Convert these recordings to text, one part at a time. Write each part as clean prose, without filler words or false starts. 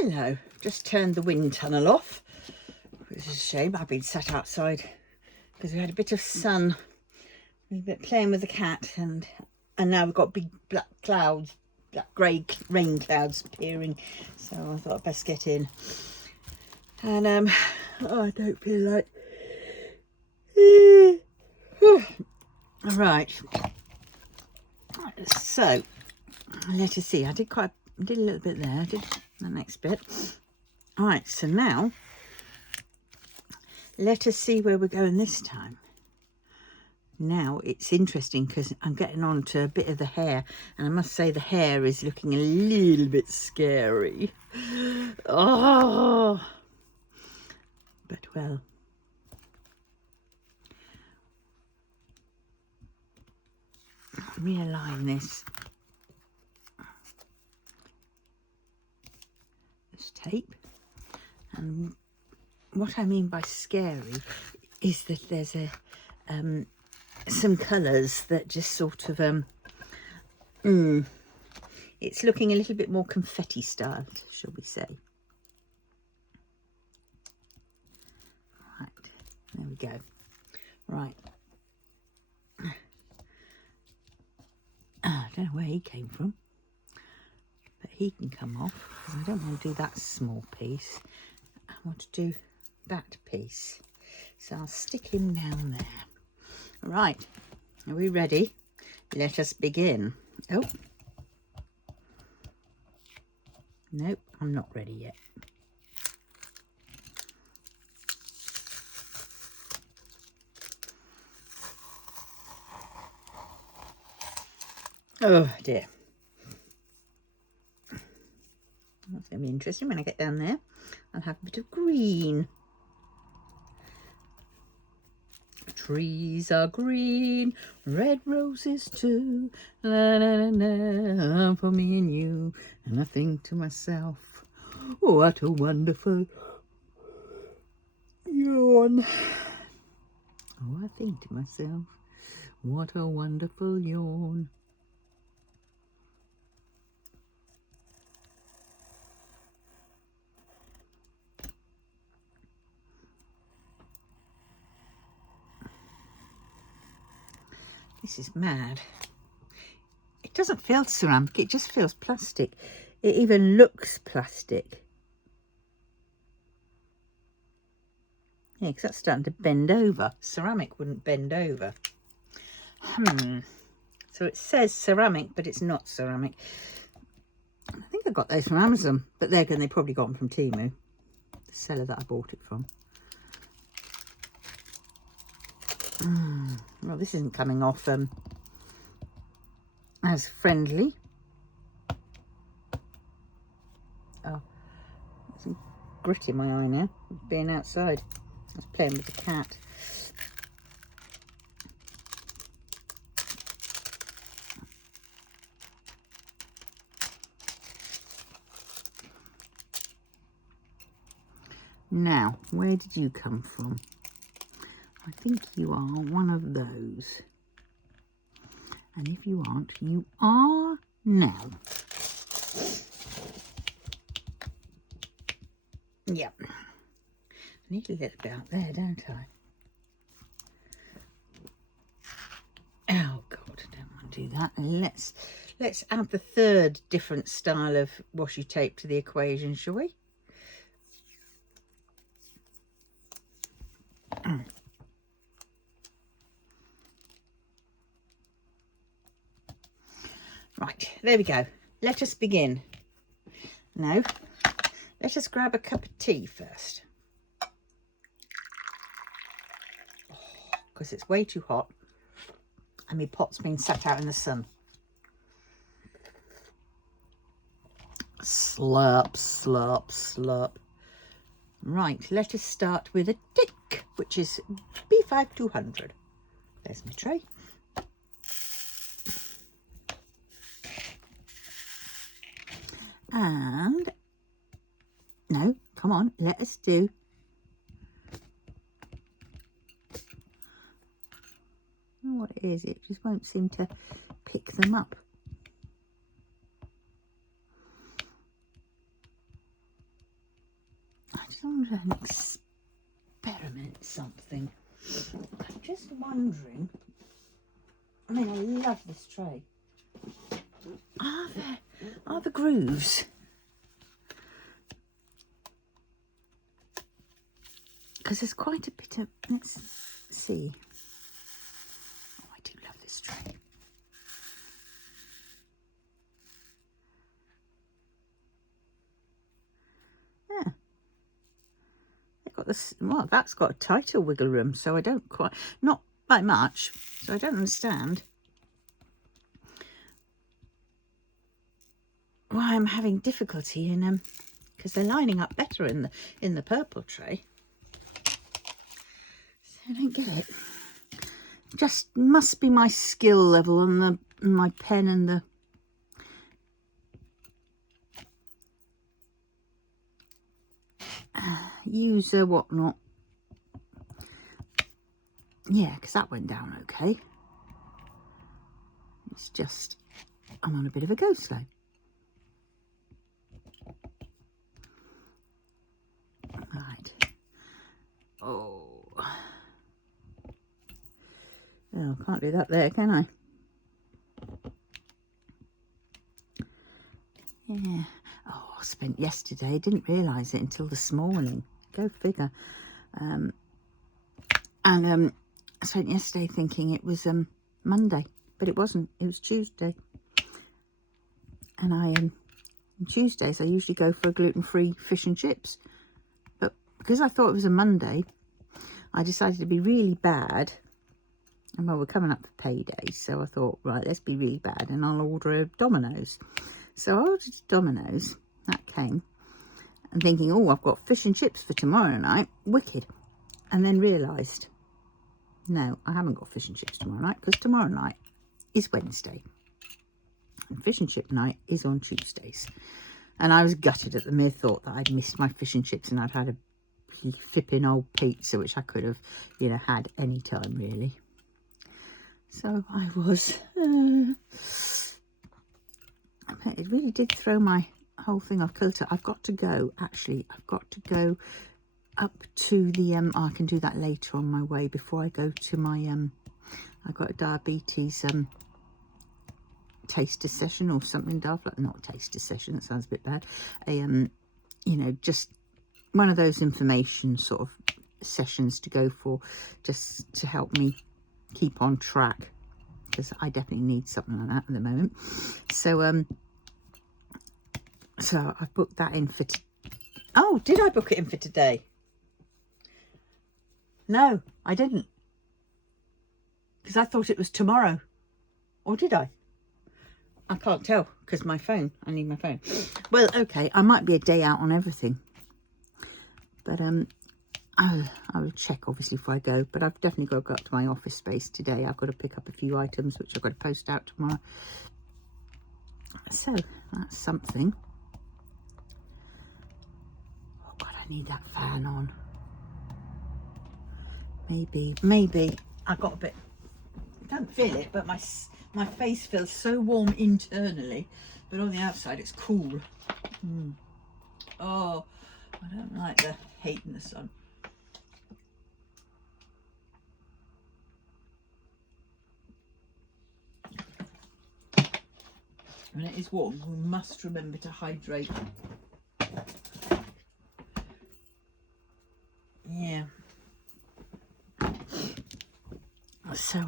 Hello, just turned the wind tunnel off, which is a shame. I've been sat outside because we had a bit of sun. We've been playing with the cat, and now we've got big black clouds, black grey rain clouds appearing. So I thought I'd best get in. And oh, I don't feel like. All right. So let us see. I did a little bit there. I did the next bit. All right. So now let us see where we're going this time. Now it's interesting because I'm getting on to a bit of the hair, and I must say the hair is looking a little bit scary. Oh, but well, realign this tape. And what I mean by scary is that there's some colours that just sort of it's looking a little bit more confetti styled, shall we say. Right, there we go. Right. I don't know where he came from, but he can come off because I don't want to do that small piece. I want to do that piece. So I'll stick him down there. Right, are we ready? Let us begin. Oh, nope, I'm not ready yet. Oh dear. That's going to be interesting when I get down there. I'll have a bit of green. Trees are green, red roses too. La, la, la, la, for me and you. And I think to myself, what a wonderful yawn. Oh, I think to myself, what a wonderful yawn. This is mad. It doesn't feel ceramic, it just feels plastic. It even looks plastic. Yeah, because that's starting to bend over. Ceramic wouldn't bend over. So it says ceramic, but it's not ceramic. I think I got those from Amazon, but they probably got them from Temu, the seller that I bought it from. Well, this isn't coming off as friendly. Oh, there's some grit in my eye now, being outside. I was playing with the cat. Now, where did you come from? I think you are one of those. And if you aren't, you are now. Yep. I need a little bit out there, don't I? Oh God, I don't want to do that. Let's add the third different style of washi tape to the equation, shall we? Right, there we go. Let us begin. Now, let us grab a cup of tea first. Because it's way too hot and my pot's been sat out in the sun. Slurp, slurp, slurp. Right, let us start with a tick, which is B5200. There's my tray. And no, come on, let us do what it is. It just won't seem to pick them up. just want an experiment something. I'm just wondering. I mean, I love this tray. Are the grooves? Because there's quite a bit of. Let's see. Oh, I do love this tray. Yeah. They've got this. Well, that's got a tighter wiggle room, so I don't quite. Not by much, so I don't understand why I'm having difficulty in them, because they're lining up better in the purple tray. So I don't get it. Just must be my skill level on my pen and the user whatnot. Yeah, because that went down okay. It's just I'm on a bit of a go slow. Right. Oh, well, can't do that there, can I? Yeah. Oh, I spent yesterday, didn't realise it until this morning. Go figure. I spent yesterday thinking it was Monday, but it wasn't. It was Tuesday. And on Tuesdays I usually go for a gluten-free fish and chips. But because I thought it was a Monday, I decided to be really bad. And well, we're coming up for payday, so I thought, right, let's be really bad and I'll order a Domino's. So I ordered Domino's. That came. And thinking, oh, I've got fish and chips for tomorrow night. Wicked. And then realised, no, I haven't got fish and chips tomorrow night, because tomorrow night is Wednesday. And fish and chip night is on Tuesdays. And I was gutted at the mere thought that I'd missed my fish and chips and I'd had a flipping old pizza, which I could have, had any time, really. So I was... it really did throw my whole thing off kilter. I've got to go, actually. I've got to go up to the... I can do that later on my way before I go to my... I got a diabetes... taster session or something daft, like not taster session, that sounds a bit bad, just one of those information sort of sessions to go for, just to help me keep on track, because I definitely need something like that at the moment. So so I've booked that in for oh, did I book it in for today? No, I didn't, because I thought it was tomorrow. Or did I? I can't tell because my phone. I need my phone. Well, okay, I might be a day out on everything, but I will check obviously before I go. But I've definitely got to go up to my office space today. I've got to pick up a few items which I've got to post out tomorrow. So that's something. Oh God, I need that fan on. Maybe I got a bit. I don't feel it, but my face feels so warm internally, but on the outside it's cool. Oh, I don't like the heat in the sun. When it is warm, we must remember to hydrate. Yeah. So,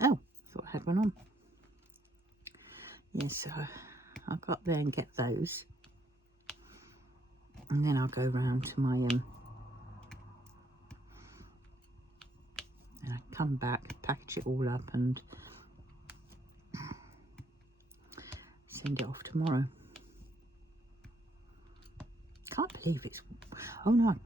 oh, thought I had one on. Yes, so I'll go up there and get those. And then I'll go round to my, and I come back, package it all up and send it off tomorrow. Can't believe it's, oh no,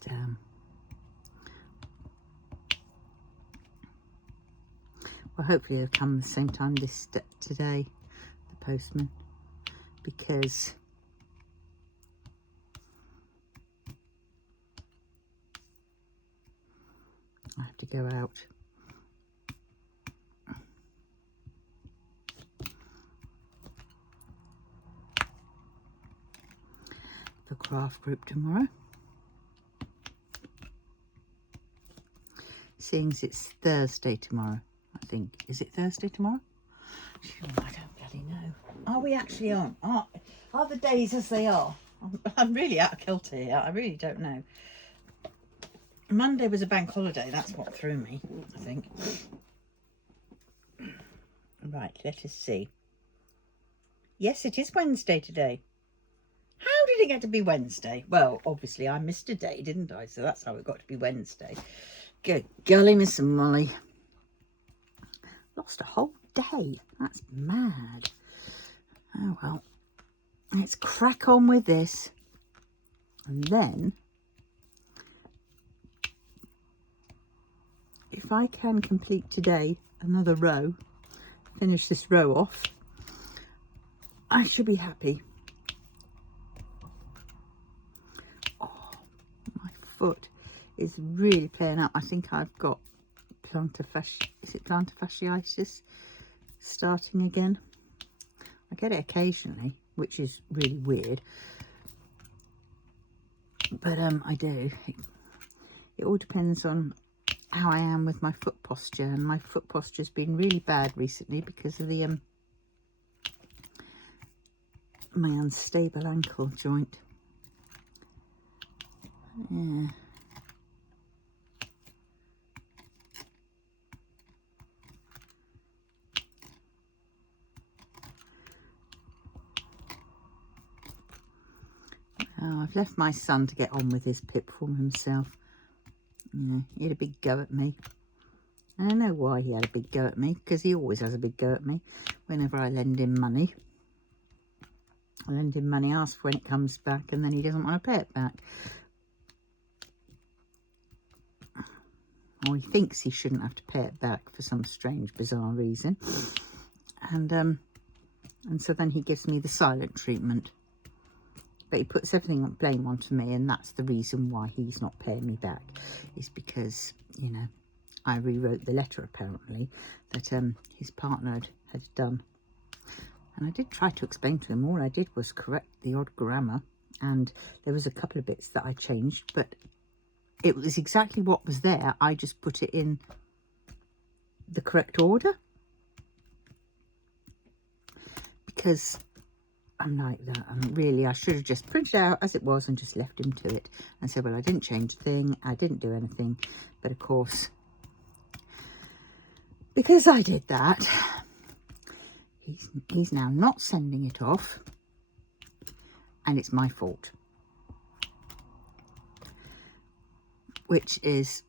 damn. Well, hopefully it'll come at the same time today, the postman, because I have to go out craft group tomorrow. Seeing as it's Thursday tomorrow, I think. Is it Thursday tomorrow? I don't bloody know. Are we actually on? Are the days as they are? I'm really out of kilter here. I really don't know. Monday was a bank holiday. That's what threw me, I think. Right, let us see. Yes, it is Wednesday today. How did it get to be Wednesday? Well, obviously I missed a day, didn't I? So that's how it got to be Wednesday. Good golly, Miss Molly. Lost a whole day. That's mad. Oh, well. Let's crack on with this. And then, if I can complete today another row, finish this row off, I should be happy. Oh, my foot is really playing up. I think I've got plantar fasciitis starting again. I get it occasionally, which is really weird, but I do. It all depends on how I am with my foot posture, and my foot posture's been really bad recently because of the my unstable ankle joint. Yeah. Oh, I've left my son to get on with his pip form himself. You know, he had a big go at me. And I know why he had a big go at me, because he always has a big go at me whenever I lend him money. I lend him money, ask for when it comes back, and then he doesn't want to pay it back. Or he thinks he shouldn't have to pay it back for some strange, bizarre reason. And so then he gives me the silent treatment. But he puts everything on blame onto me, and that's the reason why he's not paying me back. Is because, you know, I rewrote the letter apparently that his partner had done. And I did try to explain to him. All I did was correct the odd grammar, and there was a couple of bits that I changed, but it was exactly what was there. I just put it in the correct order, because I'm like that. And really, I should have just printed it out as it was and just left him to it and said, well, I didn't change a thing, I didn't do anything. But of course, because I did that, he's now not sending it off, and it's my fault, which is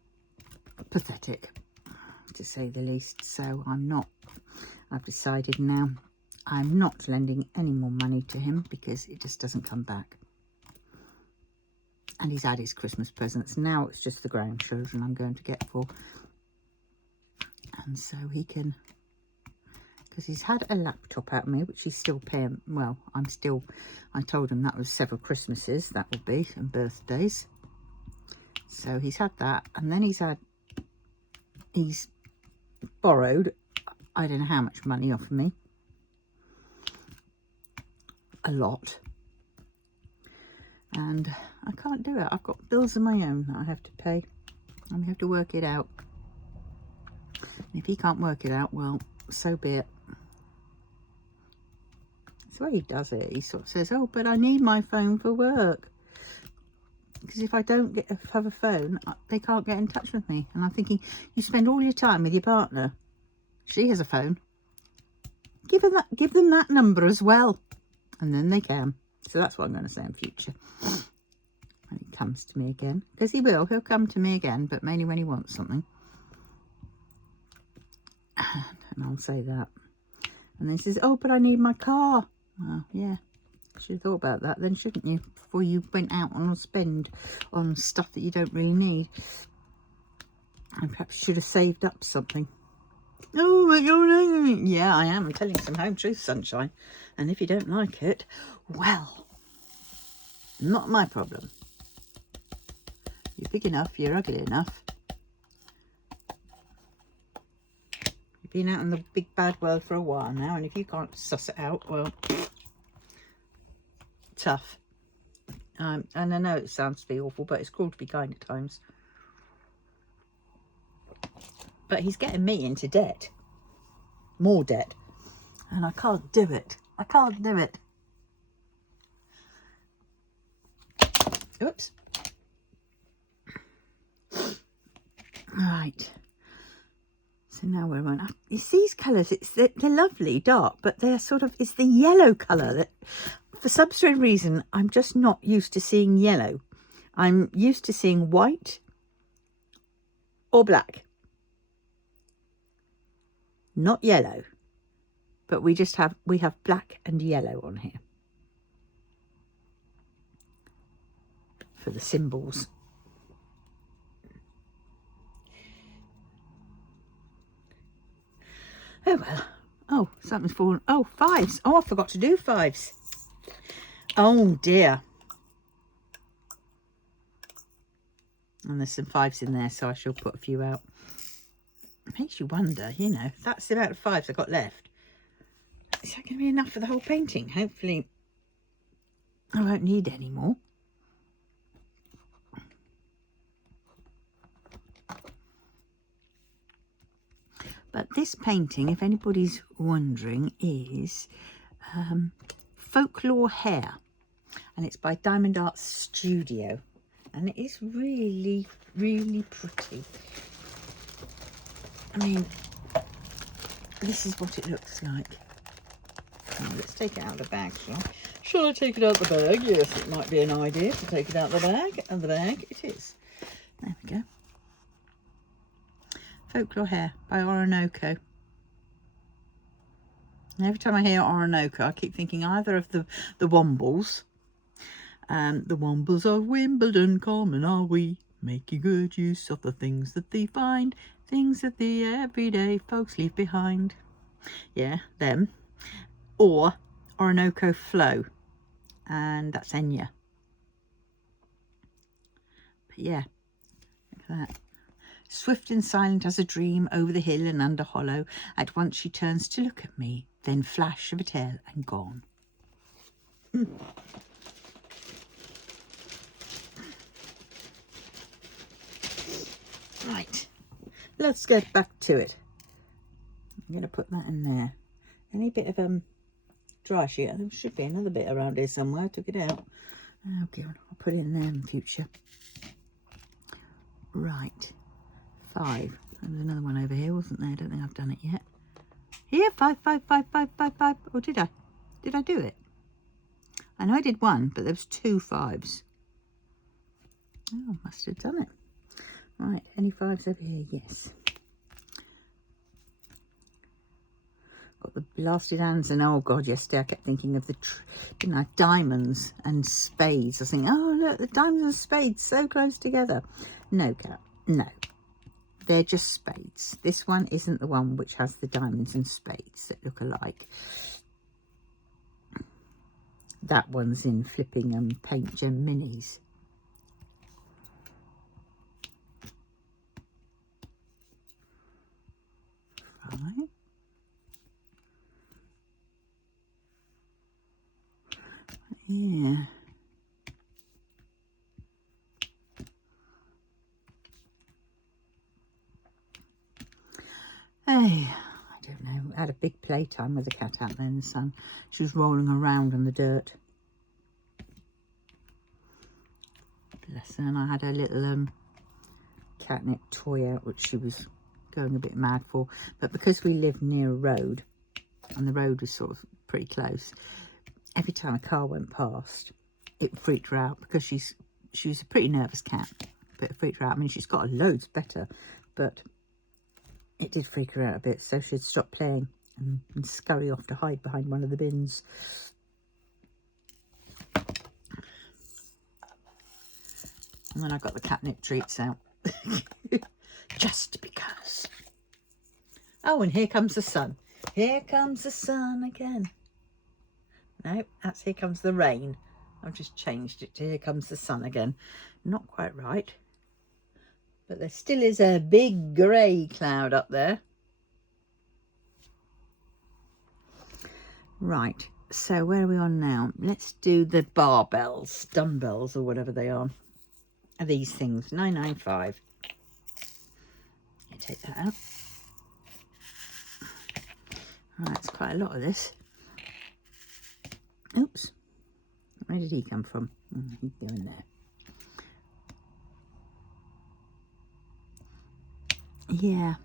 pathetic, to say the least. So I've decided now I'm not lending any more money to him, because it just doesn't come back. And he's had his Christmas presents. Now it's just the grandchildren I'm going to get for. And so he can, because he's had a laptop out of me, which he's still paying. Well, I told him that was several Christmases, that would be, and birthdays. So he's had that. And then he's borrowed, I don't know how much money off of me. A lot. And I can't do it. I've got bills of my own that I have to pay. And we have to work it out. And if he can't work it out, well, so be it. That's the way he does it. He sort of says, oh, but I need my phone for work. Because if I don't have a phone, they can't get in touch with me. And I'm thinking, you spend all your time with your partner. She has a phone. Give them that number as well. And then they can. So that's what I'm going to say in future. When he comes to me again. Because he will. He'll come to me again. But mainly when he wants something. And I'll say that. And then he says, oh, but I need my car. Well, yeah. Should have thought about that then, shouldn't you? Before you went out on a spend on stuff that you don't really need. And perhaps should have saved up something. Oh, but you're angry. Yeah, I am. I'm telling you some home truth, sunshine. And if you don't like it, well, not my problem. You're big enough, you're ugly enough. You've been out in the big bad world for a while now, and if you can't suss it out, well, tough. And I know it sounds to be awful, but it's cruel to be kind at times. But he's getting me into debt. More debt. And I can't do it. I can't do it. Oops. Right. So now we're on. It's these colours. They're lovely, dark, but they're sort of, it's the yellow colour that, for some strange reason, I'm just not used to seeing yellow. I'm used to seeing white or black. Not yellow. But we have black and yellow on here. For the symbols. Oh well. Oh, something's fallen. Oh, fives. Oh, I forgot to do fives. Oh dear. And there's some fives in there, so I shall put a few out. It makes you wonder, you know, that's the amount of fives I've got left. Is that going to be enough for the whole painting? Hopefully I won't need any more. But this painting, if anybody's wondering, is Folklore Hare. And it's by Diamond Art Studio. And it is really, really pretty. I mean, this is what it looks like. Now, let's take it out of the bag, shall I? Shall I take it out of the bag? Yes, it might be an idea to take it out of the bag. And the bag it is. There we go. Folklore Hare by Orinoco. And every time I hear Orinoco, I keep thinking either of the Wombles. The Wombles of Wimbledon, common are we, making good use of the things that they find, things that the everyday folks leave behind. Yeah, them. Or Orinoco Flow, and that's Enya. But yeah, look at that. Swift and silent as a dream over the hill and under hollow, at once she turns to look at me, then flash of a tail and gone. Right, let's get back to it. I'm going to put that in there. Any bit of dry sheet, and there should be another bit around here somewhere. I took it out. Okay, I'll put it in there in the future. Right, 5. There's another one over here, wasn't there? I don't think I've done it yet. Here, 5, 5, 5, 5, 5, 5. Oh, did I? Did I do it? I know I did one, but there was 2 5s. Oh, I must have done it. Right, any 5s over here? Yes. Got the blasted hands, and oh god, yesterday I kept thinking of the diamonds and spades. I was thinking, oh look, the diamonds and spades so close together. No, Kat, no, they're just spades. This one isn't the one which has the diamonds and spades that look alike. That one's in flipping paint gem minis. Right. Yeah. Hey, I don't know. I had a big playtime with the cat out there in the sun. She was rolling around in the dirt. Bless her. And I had a little catnip toy out, which she was going a bit mad for. But because we live near a road, and the road was sort of pretty close, every time a car went past, it freaked her out, because she was a pretty nervous cat, but it freaked her out. I mean, she's got loads better, but it did freak her out a bit, so she'd stop playing and scurry off to hide behind one of the bins. And then I got the catnip treats out. Just because. Oh, and here comes the sun. Here comes the sun again. No, that's Here Comes the Rain. I've just changed it to Here Comes the Sun again. Not quite right. But there still is a big grey cloud up there. Right. So where are we on now? Let's do the barbells, dumbbells, or whatever they are. These things, 995. Take that out. Right, that's quite a lot of this. Oops. Where did he come from? He'd go in there. Yeah.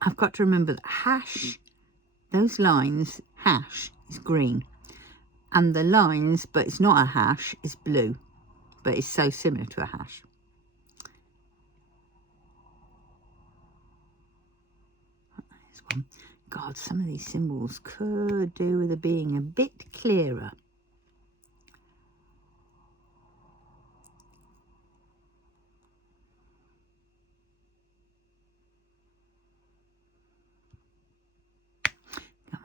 I've got to remember that hash, those lines, hash is green. And the lines, but it's not a hash, is blue. But it's so similar to a hash. There's one. God, some of these symbols could do with it being a bit clearer.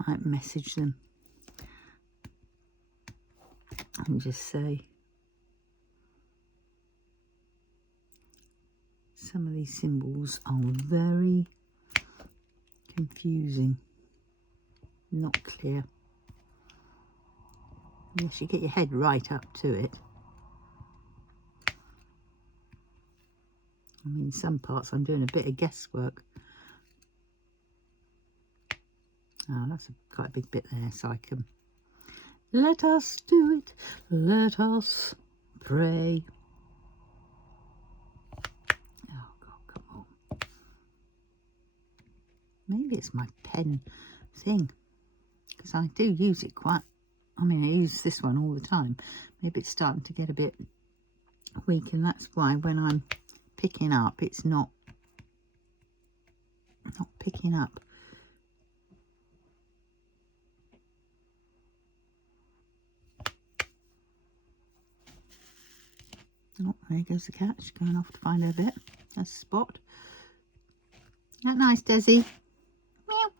I might message them and just say some of these symbols are very confusing, not clear. Yes, you get your head right up to it. I mean, some parts I'm doing a bit of guesswork. Oh, that's quite a big bit there, so I can... Let us do it. Let us pray. Oh, God, come on. Maybe it's my pen thing, because I do use it quite... I mean, I use this one all the time. Maybe it's starting to get a bit weak, and that's why when I'm picking up, it's not picking up. Oh, there goes the cat. She's going off to find her bit. That's Spot. Isn't that nice, Desi? Meow.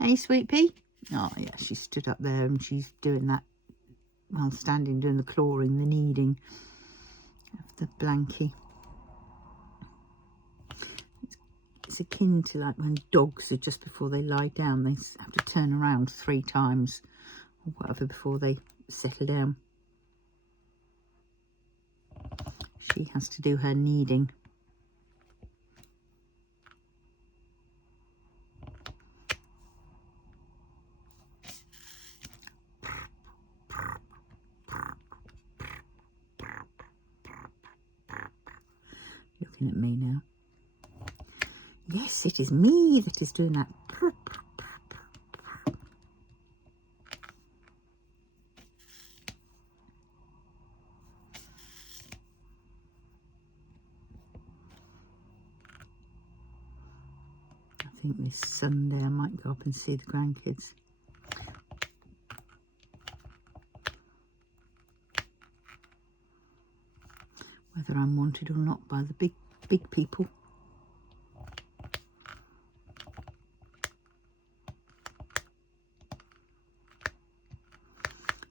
Hey, sweet pea. Oh, yeah, she stood up there and she's doing that while standing, doing the clawing, the kneading of the blankie. It's akin to like when dogs are just before they lie down, they have to turn around 3 times or whatever before they settle down. She has to do her kneading. Looking at me now. Yes, it is me that is doing that. I think this Sunday I might go up and see the grandkids. Whether I'm wanted or not by the big people.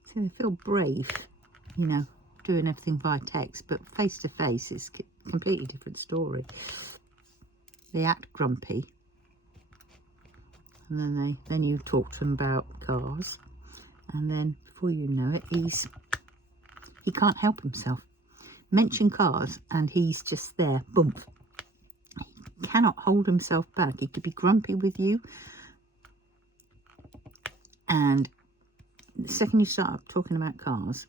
So they feel brave, you know, doing everything via text, but face to face it's a completely different story. They act grumpy, and then you talk to them about cars, and then before you know it, he can't help himself. Mention cars and he's just there, boom. He cannot hold himself back. He could be grumpy with you, and the second you start talking about cars,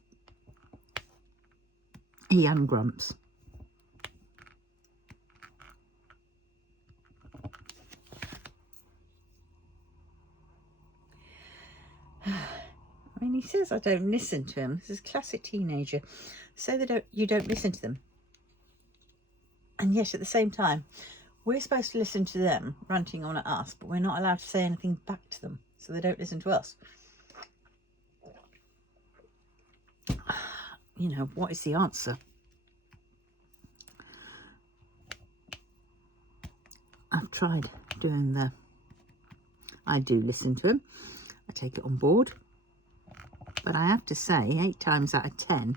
he ungrumps. I mean, he says I don't listen to him. This is a classic teenager. Say you don't listen to them. And yet at the same time, we're supposed to listen to them ranting on at us, but we're not allowed to say anything back to them, so they don't listen to us. You know, what is the answer? I've tried doing I do listen to him. I take it on board. But I have to say, 8 times out of 10,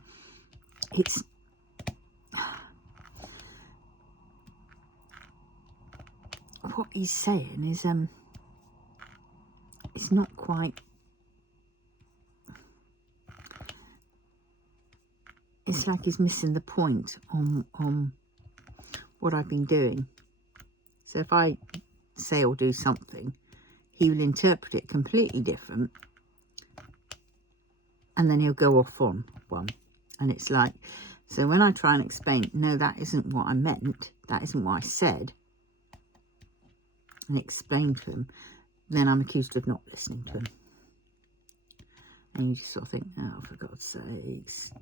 it's what he's saying is it's not quite, it's like he's missing the point on what I've been doing. So if I say or do something, he will interpret it completely different, and then he'll go off on one. And it's like, so when I try and explain, no, that isn't what I meant, that isn't what I said, and explain to him, then I'm accused of not listening to him. And you just sort of think, oh, for God's sakes.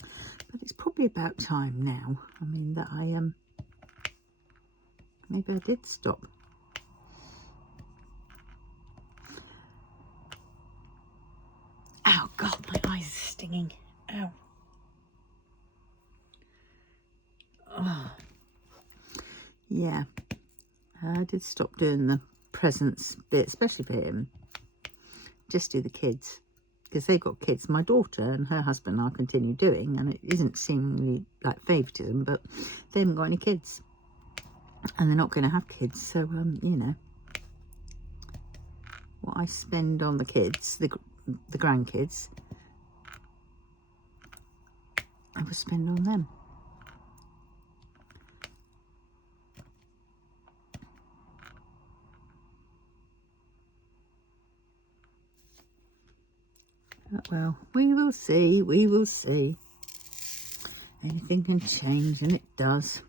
But it's probably about time now, I mean, that I maybe I did stop. Oh God, my eyes are stinging. Ow. Oh. Yeah, I did stop doing the presents bit, especially for him. Just do the kids, because they've got kids. My daughter and her husband I'll continue doing, and it isn't seemingly like favouritism, but they haven't got any kids, and they're not going to have kids. So, you know, what I spend on the kids, the grandkids, I will spend on them. But, well, we will see, we will see. Anything can change, and it does.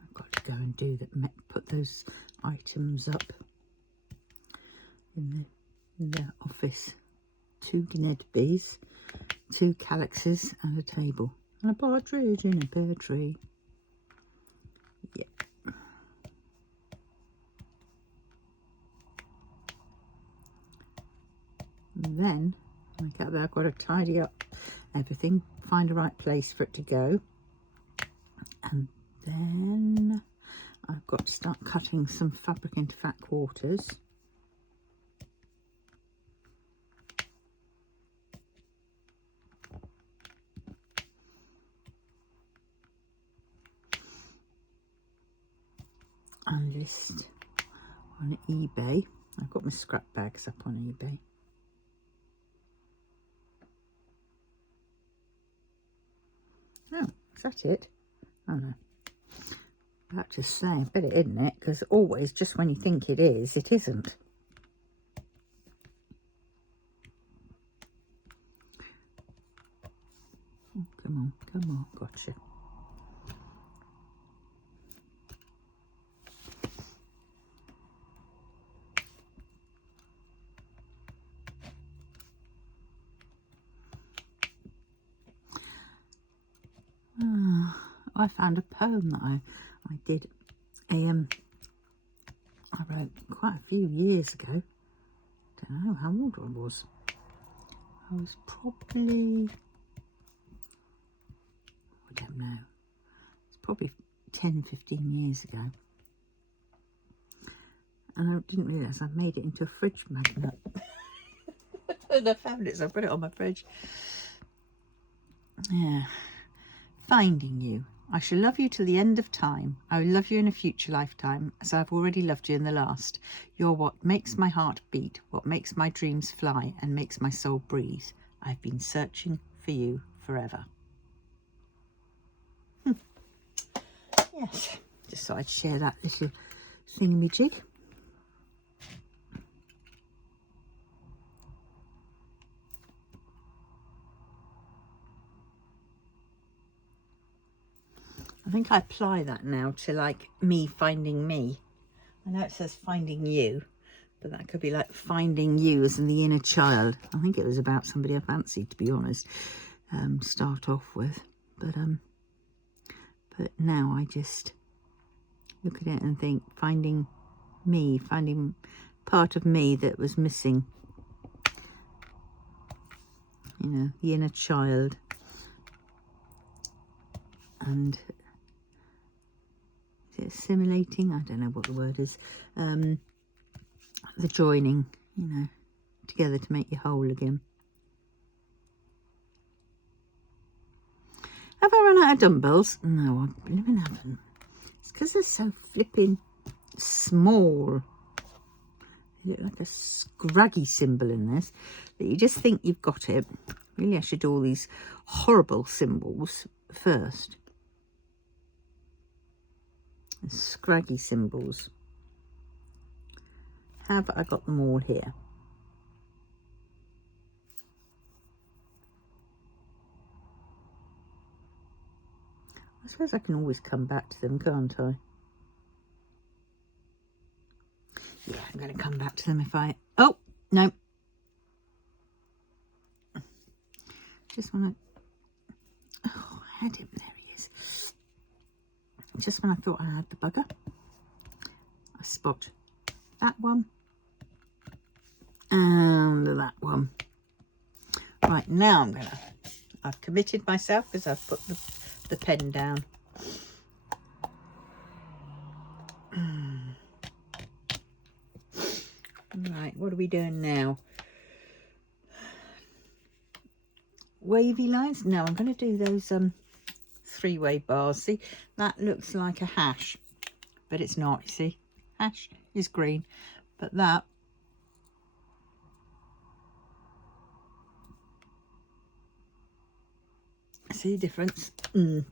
I've got to go and do that. Put those items up in the office. 2 Guinea bees, 2 calyxes, and a table, and a partridge in a pear tree. Yeah. And then I get there, I've got to tidy up everything, find a right place for it to go, and then I've got to start cutting some fabric into fat quarters. And list on eBay. I've got my scrap bags up on eBay. Oh, is that it? Oh no. About to say, I bet it isn't it, because always just when you think it is, it isn't. Oh, come on, gotcha. I found a poem that I did I wrote quite a few years ago. Don't know how old I was. I was probably, I don't know, it's probably 10-15 years ago. And I didn't realise I made it into a fridge magnet. And I found it, so I put it on my fridge. Yeah. Finding you. I shall love you till the end of time. I will love you in a future lifetime, as I've already loved you in the last. You're what makes my heart beat, what makes my dreams fly, and makes my soul breathe. I've been searching for you forever. Yes, just thought I'd share that little thingamajig. I think I apply that now to like me finding me. I know it says finding you, but that could be like finding you as in the inner child. I think it was about somebody I fancied, to be honest, start off with. But now I just look at it and think, finding me, finding part of me that was missing. You know, the inner child. And is it assimilating? I don't know what the word is. The joining, you know, together to make you whole again. Have I run out of dumbbells? No, I believe I haven't. It's because they're so flipping small. They look like a scraggy symbol in this, that you just think you've got it. Really, I should do all these horrible symbols first. The scraggy symbols. Have I got them all here? I suppose I can always come back to them, can't I? Yeah, I'm going to come back to them if I... Oh, no. Just want to... Oh, I had him. There he is. Just when I thought I had the bugger, I spot that one and that one. Right, now I'm going to... I've committed myself because I've put the pen down. Right, what are we doing now? Wavy lines? No, I'm going to do those three-way bars. See, that looks like a hash, but it's not, you see. Hash is green, but that... See the difference? Oh,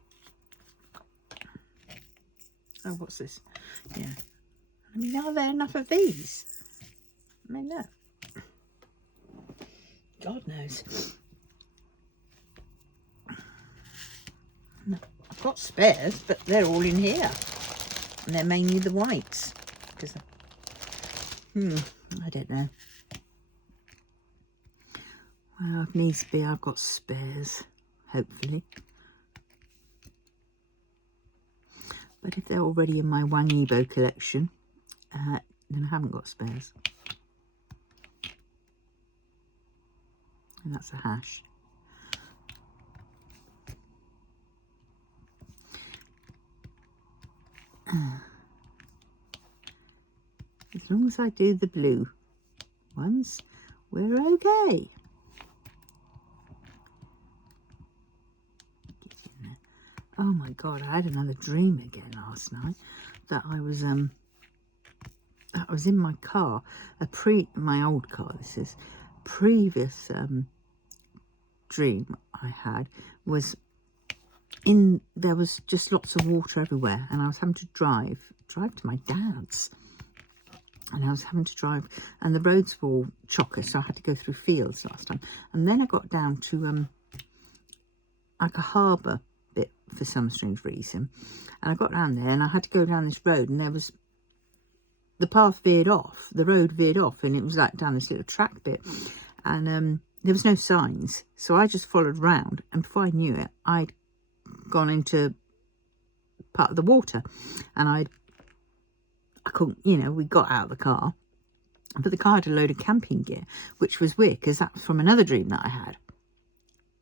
what's this? Yeah. I mean, are there enough of these? I mean, look. God knows. No, I've got spares, but they're all in here. And they're mainly the whites. Because, I don't know. Well, if needs be, I've got spares. Hopefully. But if they're already in my WiP collection, then I haven't got spares. And that's a hash. As long as I do the blue ones, we're okay. Oh my God, I had another dream again last night that I was in my car, my old car, this is, previous dream I had was there was just lots of water everywhere, and I was having to drive to my dad's, and I was having to drive, and the roads were all chocker, so I had to go through fields last time, and then I got down to like a harbour bit for some strange reason, and I got down there and I had to go down this road, and there was the path veered off, the road veered off, and it was like down this little track bit, and there was no signs, so I just followed round, and before I knew it, I'd gone into part of the water, and I couldn't, you know, we got out of the car, but the car had a load of camping gear, which was weird because that was from another dream that I had.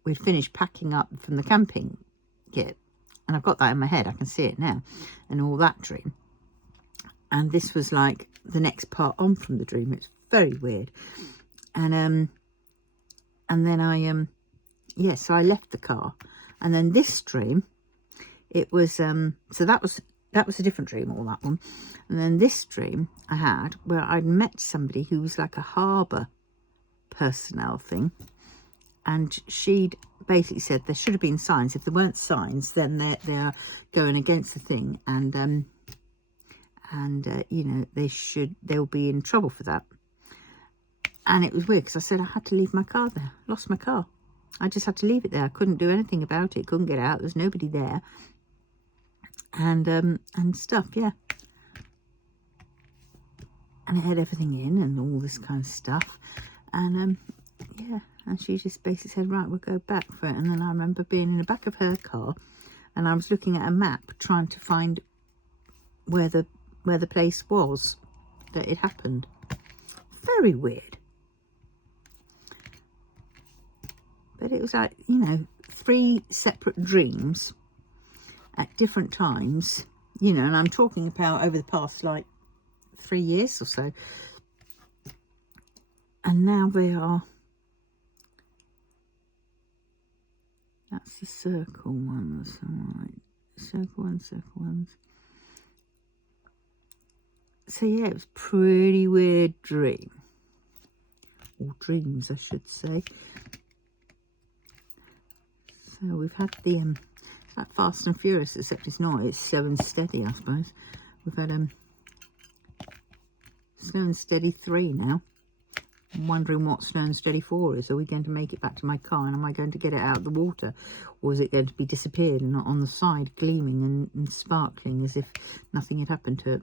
We'd finished packing up from the camping gear, and I've got that in my head, I can see it now, and all that dream, and this was like the next part on from the dream. It's very weird. And then I so I left the car, and then this dream, it was so that was a different dream, all that one. And then this dream I had where I'd met somebody who was like a harbour personnel thing, and she'd basically said there should have been signs. If there weren't signs, then they're going against the thing, and you know, they'll be in trouble for that. And it was weird because I said I had to leave my car there. Lost my car. I just had to leave it there. I couldn't do anything about it. Couldn't get out. There was nobody there. and stuff, yeah. And it had everything in and all this kind of stuff. And yeah, and she just basically said, right, we'll go back for it. And then I remember being in the back of her car and I was looking at a map trying to find where the place was that it happened. Very weird. But it was like, you know, 3 separate dreams at different times, you know, and I'm talking about over the past like 3 years or so. And now they are, that's the circle ones, right? Circle ones. So yeah, it was pretty weird dream. Or dreams, I should say. So we've had the, it's like Fast and Furious, except it's not, it's Slow and Steady, I suppose. We've had Slow and Steady 3 now. I'm wondering what Slow and Steady 4 is. Are we going to make it back to my car and am I going to get it out of the water? Or is it going to be disappeared and not on the side, gleaming and sparkling as if nothing had happened to it?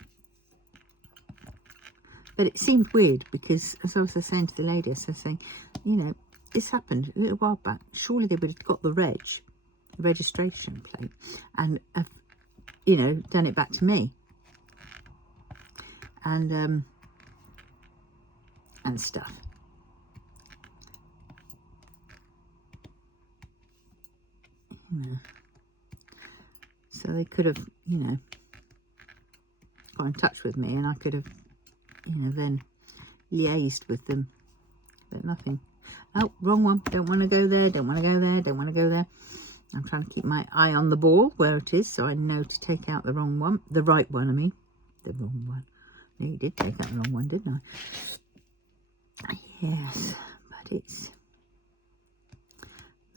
But it seemed weird because, as I was saying to the lady, I was saying, you know, this happened a little while back. Surely they would have got the registration plate, and have, you know, done it back to me. And stuff. You know. So they could have, you know, got in touch with me and I could have, you know, then liaised with them. But nothing. Oh, wrong one. Don't want to go there. Don't want to go there. Don't want to go there. I'm trying to keep my eye on the ball where it is so I know to take out the wrong one. The right one, I mean. The wrong one. No, you did take out the wrong one, didn't I? Yes, but it's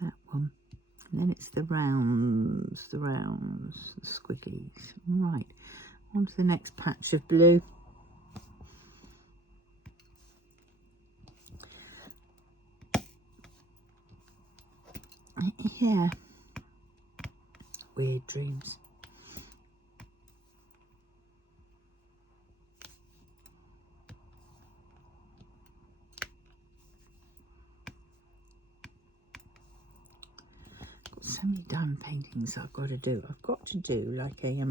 that one. And then it's the rounds, the squigglies. Right, on to the next patch of blue. Yeah, weird dreams. Got so many done paintings I've got to do. I've got to do like a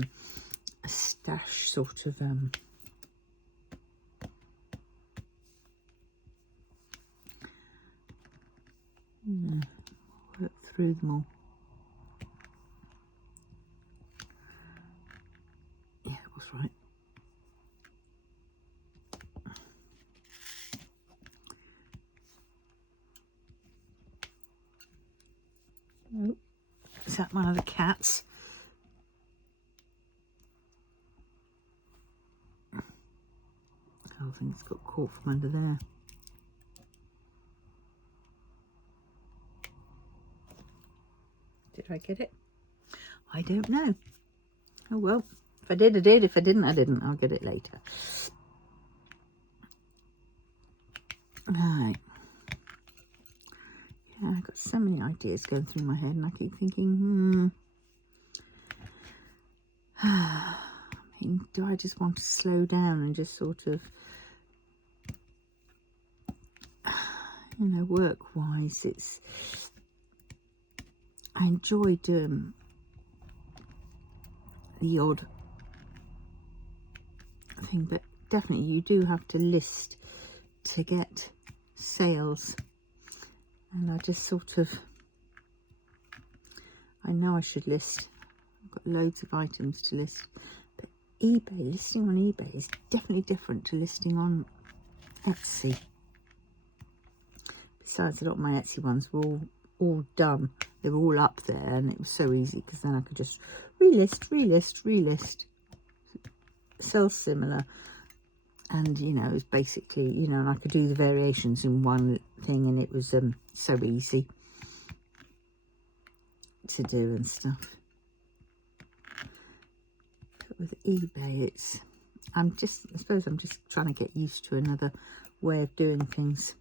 stash sort of work through them all. Yeah, that was right. Oh, is that one of the cats? I think it's got caught from under there. Did I get it? I don't know. Oh well, if I did, I did. If I didn't, I didn't. I'll get it later. Right. Yeah, I've got so many ideas going through my head and I keep thinking, I mean, do I just want to slow down and just sort of, you know, work-wise, it's, I enjoyed the odd thing, but definitely you do have to list to get sales. And I just sort of, I know I should list. I've got loads of items to list. But eBay, listing on eBay is definitely different to listing on Etsy. Besides, a lot of my Etsy ones were all done. They were all up there and it was so easy because then I could just relist. Sell similar. And, you know, it was basically, you know, and I could do the variations in one thing and it was so easy to do and stuff. But with eBay, it's, I suppose I'm just trying to get used to another way of doing things.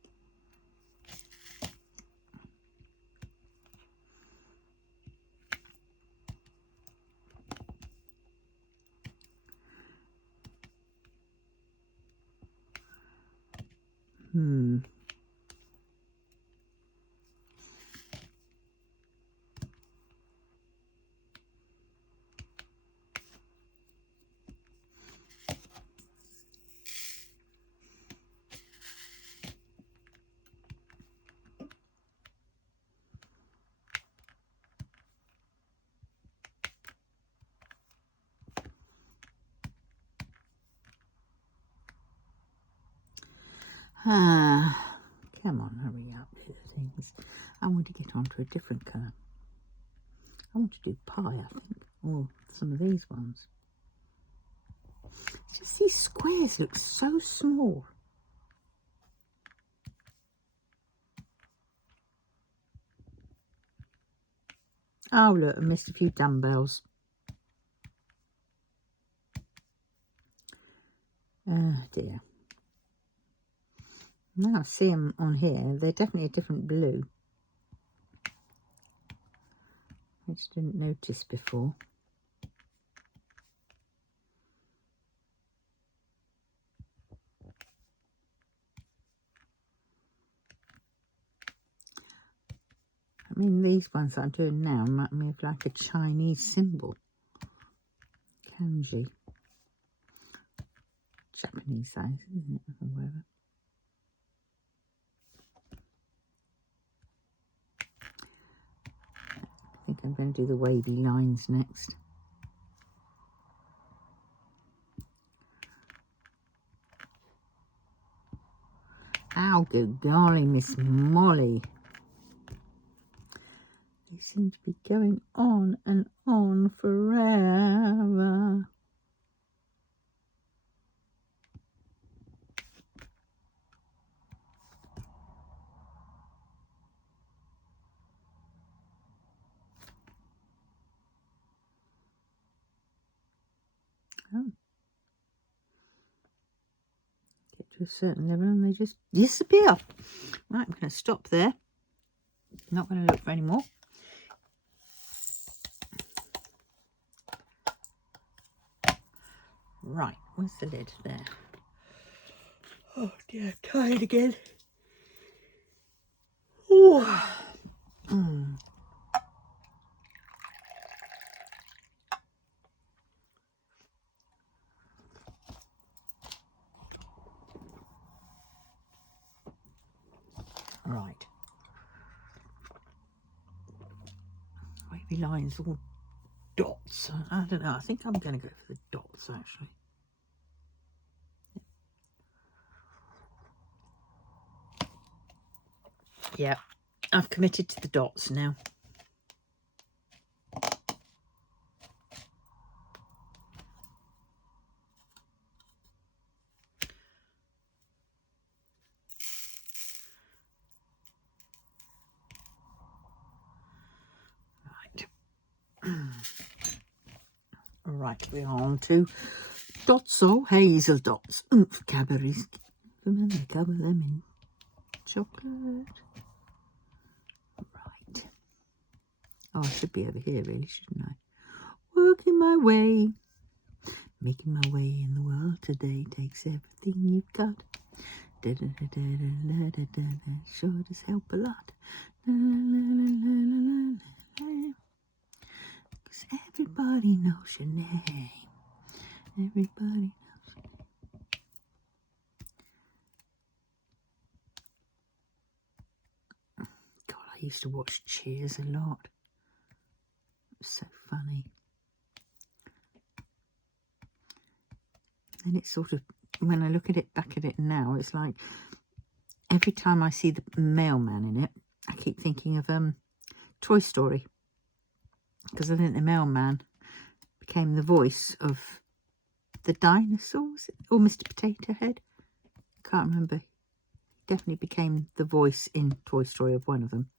Come on, hurry up, little things. I want to get onto a different colour. I want to do pie, I think, or some of these ones. It's just these squares look so small. Oh look, I missed a few dumbbells. Oh dear. Now I see them on here, they're definitely a different blue. I just didn't notice before. I mean, these ones that I'm doing now might be like a Chinese symbol. Kanji. Japanese size, isn't it? Or whatever. I think I'm going to do the wavy lines next. Ow, good golly, Miss Molly. They seem to be going on and on forever. Oh. Get to a certain level and they just disappear. Right, I'm going to stop there. I'm not going to look for any more. Right, where's the lid? There. Oh dear, I'm tired again. Oh. Right. Wavy lines, all dots. I don't know. I think I'm going to go for the dots actually. Yeah, I've committed to the dots now. Right, we're on to dots or hazel dots. Oomph, Cadbury's. Remember, cover them in chocolate. Right. Oh, I should be over here, really, shouldn't I? Working my way. Making my way in the world today takes everything you've got. Sure does help a lot. Cause everybody knows your name. Everybody knows your name. God, I used to watch Cheers a lot. It was so funny. And it's sort of, when I look at it, back at it now, it's like every time I see the mailman in it, I keep thinking of Toy Story. Because I think the mailman became the voice of the dinosaurs, or Mr. Potato Head. Can't remember. Definitely became the voice in Toy Story of one of them.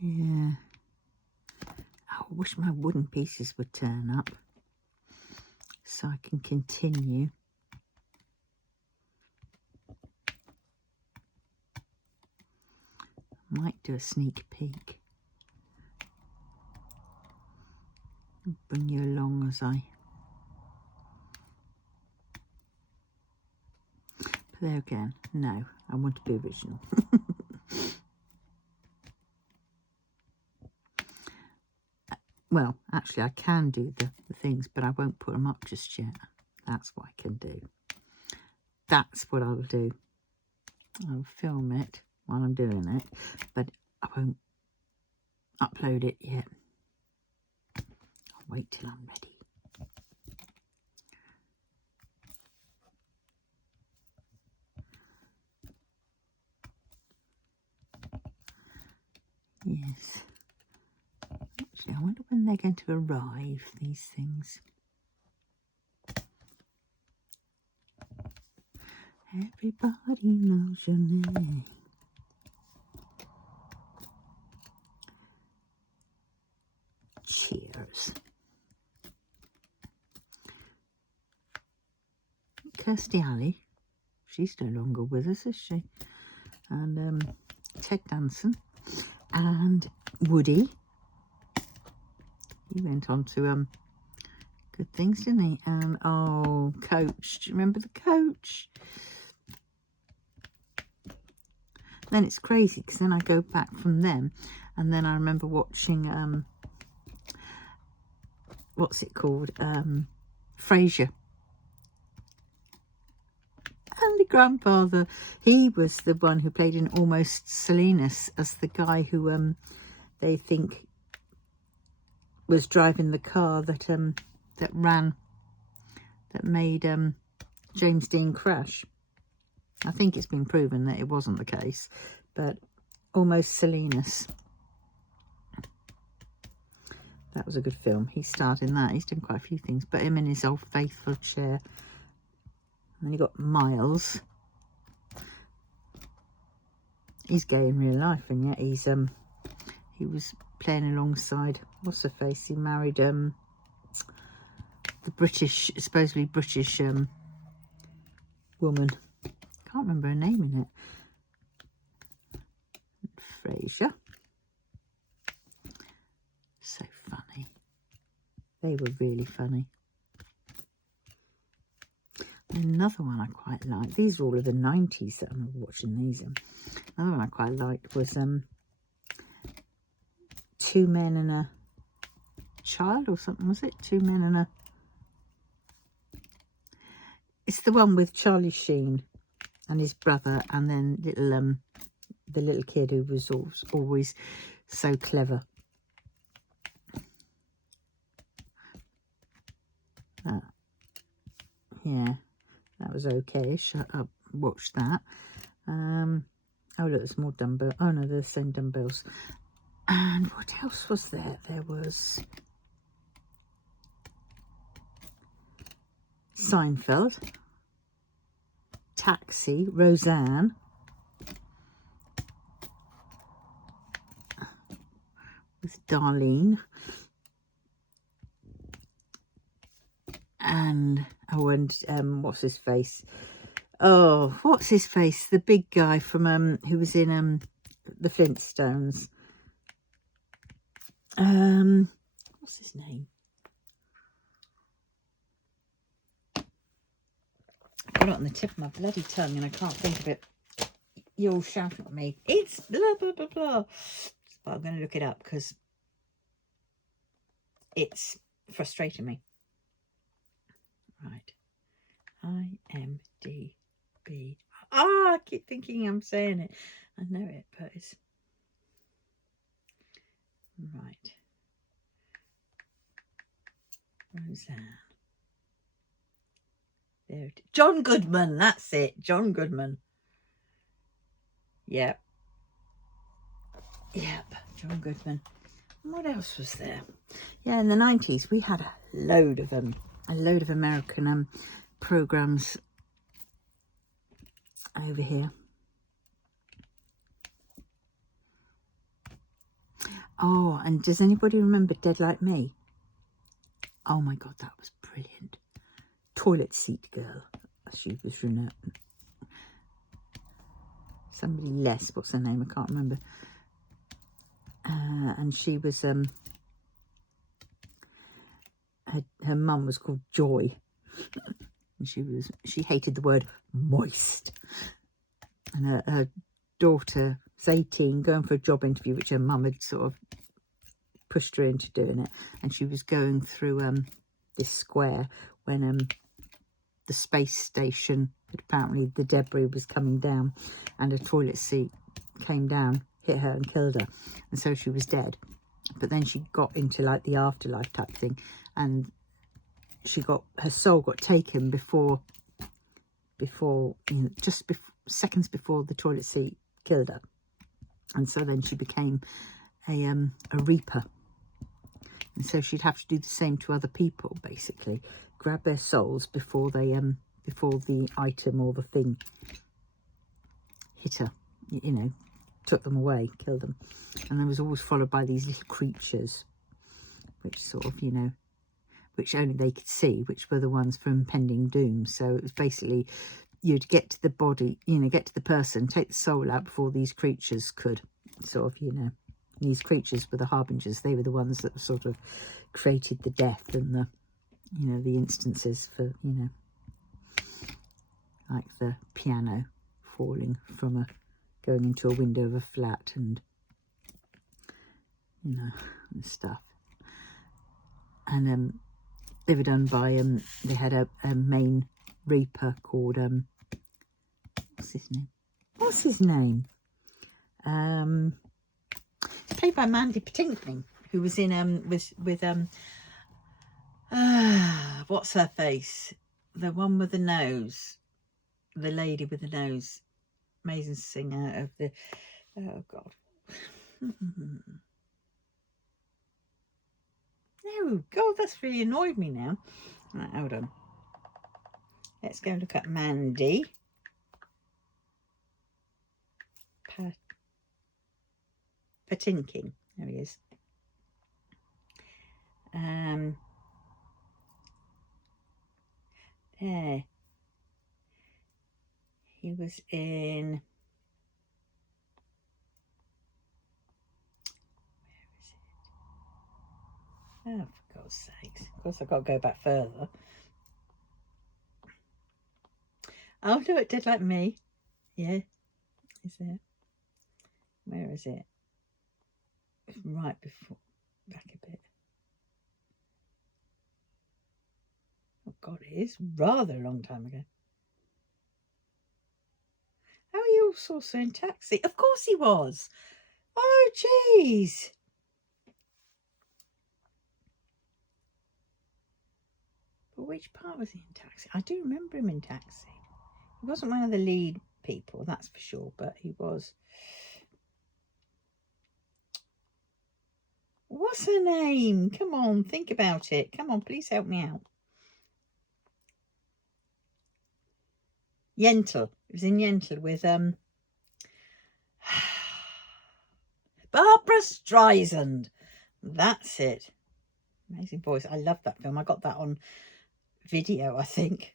Yeah. Oh, I wish my wooden pieces would turn up so I can continue. Might do a sneak peek. I'll bring you along as I... But there again, no, I want to be original. Well, actually, I can do the things, but I won't put them up just yet. That's what I can do. That's what I'll do. I'll film it while I'm doing it, but I won't upload it yet. I'll wait till I'm ready. Yes. Actually, I wonder when they're going to arrive, these things. Everybody knows your name. Cheers. Kirstie Alley. She's no longer with us, is she? And Ted Danson. And Woody. He went on to good things, didn't he? Oh, Coach. Do you remember the Coach? Then it's crazy because then I go back from them, and then I remember watching what's it called? Frasier. And the grandfather, he was the one who played in Almost Salinas as the guy who they think was driving the car that made James Dean crash. I think it's been proven that it wasn't the case, but Almost Salinas. That was a good film. He starred in that. He's done quite a few things, but him in his old faithful chair. And then you got Miles. He's gay in real life, and yet he's he was playing alongside what's her face. He married the British, supposedly British woman. Can't remember her name in it. Frasier. So funny. They were really funny. Another one I quite liked. These are all of the 90s that I'm watching these. Another one I quite liked was Two Men and a Child or something, was it? Two Men and a... It's the one with Charlie Sheen and his brother, and then little the little kid who was always so clever. Yeah, that was okay. Shut up. Watch that. Oh look, there's more dumbbell. Oh no, they're the same dumbbells. And what else was there? There was Seinfeld, Taxi, Roseanne, with Darlene, and what's his face? Oh, what's his face? The big guy from who was in the Flintstones. What's his name? I got it on the tip of my bloody tongue and I can't think of it. You're all shouting at me. It's blah blah blah blah. But I'm going to look it up because it's frustrating me. Right. IMDb. Oh, I keep thinking I'm saying it. I know it, but it's... Right. Roseanne. There it is. John Goodman, that's it. John Goodman. Yep. Yep, John Goodman. And what else was there? Yeah, in the 90s we had a load of American programs over here. Oh, and does anybody remember Dead Like Me? Oh my God, that was brilliant. Toilet Seat Girl. She was renowned. Somebody less, what's her name? I can't remember. And she was her mum was called Joy, and she hated the word moist. And her daughter was 18, going for a job interview, which her mum had sort of pushed her into doing it, and she was going through this square when the space station, apparently the debris was coming down, and a toilet seat came down, hit her and killed her, and so she was dead. But then she got into like the afterlife type thing, and her soul got taken before just seconds before the toilet seat killed her, and so then she became a reaper. And so she'd have to do the same to other people, basically grab their souls before the item or the thing hit her, took them away, killed them. And there was always followed by these little creatures, which sort of, which only they could see, which were the ones for impending doom. So it was basically, you'd get to the body, get to the person, take the soul out before these creatures could, sort of, these creatures were the harbingers. They were the ones that sort of created the death and the, the instances for, like the piano falling from going into a window of a flat and, and stuff. And they were done by, they had a main reaper called, what's his name? Played by Mandy Patinkin, who was in with what's her face, the one with the nose, the lady with the nose, amazing singer of the, oh god, no, god, that's really annoyed me now. Right, hold on, let's go and look at Mandy Patinkin. There he is. There. He was in. Where is it? Oh, for God's sakes! Of course, I've got to go back further. Oh, look, Dead Like Me. Yeah, is there? Where is it? Right before, back a bit. Oh God, it is rather a long time ago. Oh, he was also in Taxi. Of course he was. Oh, jeez. But which part was he in Taxi? I do remember him in Taxi. He wasn't one of the lead people, that's for sure, but he was. What's her name? Come on, think about it. Come on, please help me out. Yentl. It was in Yentl with Barbara Streisand. That's it. Amazing voice. I love that film. I got that on video, I think.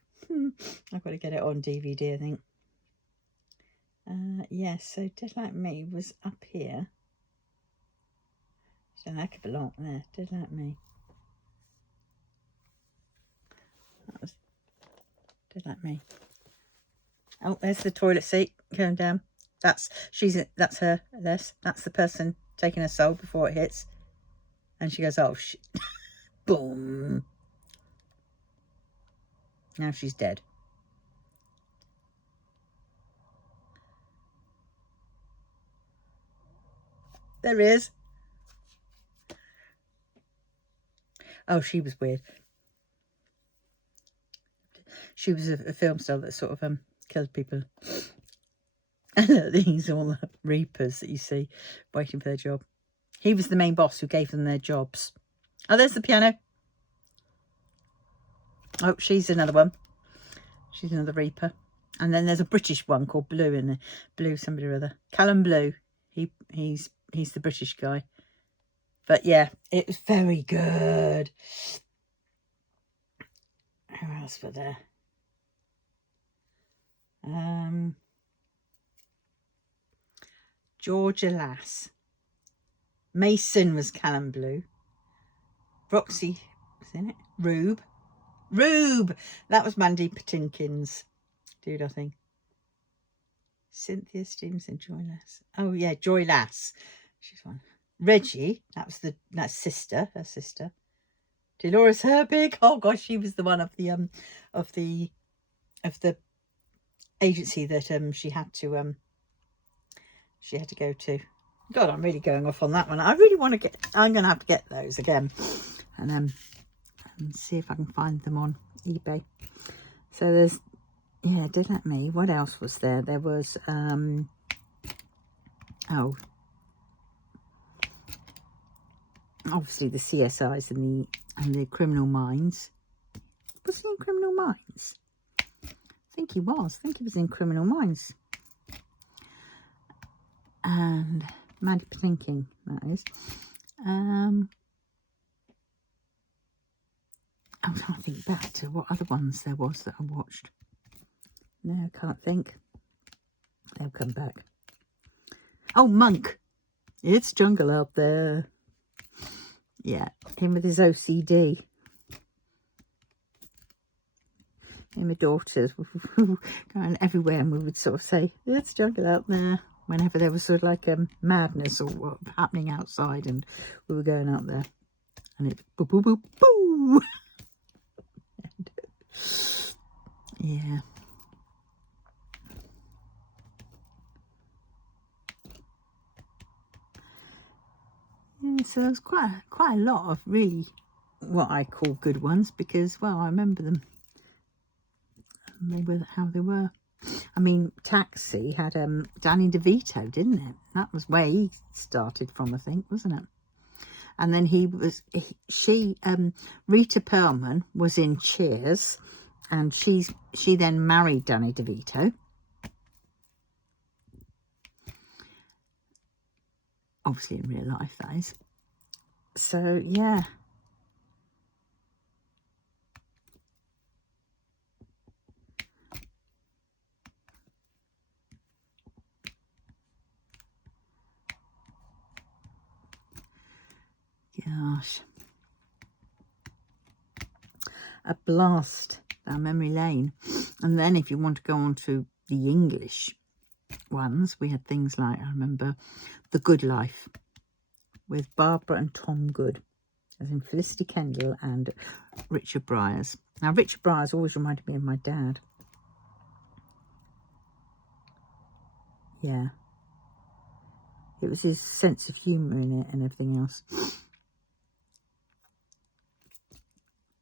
I've got to get it on DVD, I think. Yes, so Dead Like Me was up here. It's a heck of a lot there. Dead Like Me. That was Dead Like Me. Oh, there's the toilet seat going down. That's her. That's the person taking her soul before it hits. And she goes, oh shit. Boom. Now she's dead. There he is. Oh, she was weird. She was a film star that sort of killed people. And look, these are all the reapers that you see waiting for their job. He was the main boss who gave them their jobs. Oh, there's the piano. Oh, she's another one. She's another reaper. And then there's a British one called Blue in there. Blue somebody or other. Callum Blue. He's the British guy. But yeah, it was very good. Who else were there? Georgia Lass. Mason was Callum Blue. Roxy was in it. Rube. That was Mandy Patinkin's dude, I think. Cynthia Stevenson, Joy Lass. Oh yeah, Joy Lass. She's one. Reggie, that's sister, her sister. Dolores Herbig. Oh gosh, she was the one of the agency that she had to go to. God, I'm really going off on that one. I really want to get. I'm going to have to get those again, and see if I can find them on eBay. So there's, yeah, Don't Let Me. What else was there? There was oh, obviously the CSIs and the Criminal Minds. Was he in Criminal Minds? I think he was. I think he was in Criminal Minds. And Mandy Patinkin, that is. I'm trying to think back to what other ones there was that I watched. No, I can't think. They'll come back. Oh, Monk. It's jungle out there. Yeah, him with his OCD. And my daughters going everywhere, and we would sort of say, it's jungle out there, whenever there was sort of like madness or what happening outside, and we were going out there, and it boo boo boo boo. Yeah. Yeah, so there's quite a lot of really what I call good ones, because, well, I remember them. They were how they were. I mean, Taxi had Danny DeVito, didn't it? That was where he started from, I think, wasn't it? And then Rita Perlman was in Cheers, and she then married Danny DeVito. Obviously in real life, that is. So, yeah. Gosh. A blast down memory lane. And then if you want to go on to the English ones, we had things like, I remember, The Good Life with Barbara and Tom Good, as in Felicity Kendall and Richard Bryars. Now, Richard Bryars always reminded me of my dad. Yeah. It was his sense of humour in it and everything else.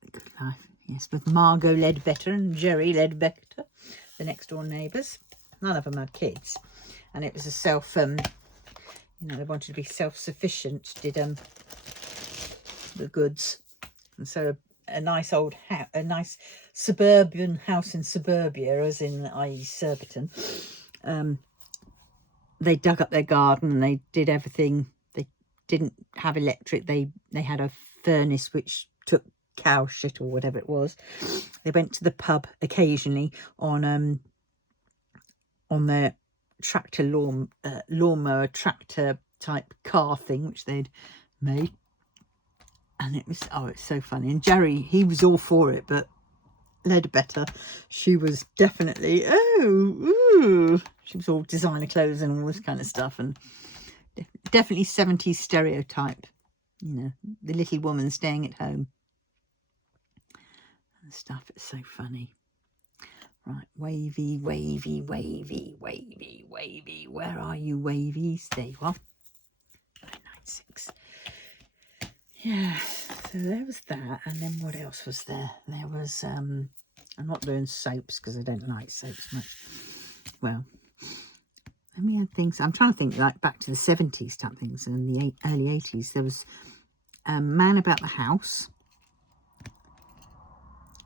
The Good Life, yes, with Margot Ledbetter and Jerry Ledbetter, the next door neighbours. None of them had kids. And it was a they wanted to be self-sufficient, did the Goods. And so a nice old house, a nice suburban house in suburbia, as in, i.e. Surbiton, they dug up their garden and they did everything. They didn't have electric. They had a furnace which took cow shit or whatever it was. They went to the pub occasionally on their tractor lawnmower tractor type car thing which they'd made, and it was, oh, it's so funny. And Jerry, he was all for it, but Ledbetter, she was definitely, she was all designer clothes and all this kind of stuff, and definitely 70s stereotype, the little woman staying at home and stuff. It's so funny. Right, Wavy, Wavy, Wavy, Wavy, Wavy. Where are you, Wavies? There you are. 996. Yeah, so there was that. And then what else was there? There was, I'm not doing soaps because I don't like soaps much. Well, then we had things, I'm trying to think like back to the 70s type things and the early 80s. There was Man About the House,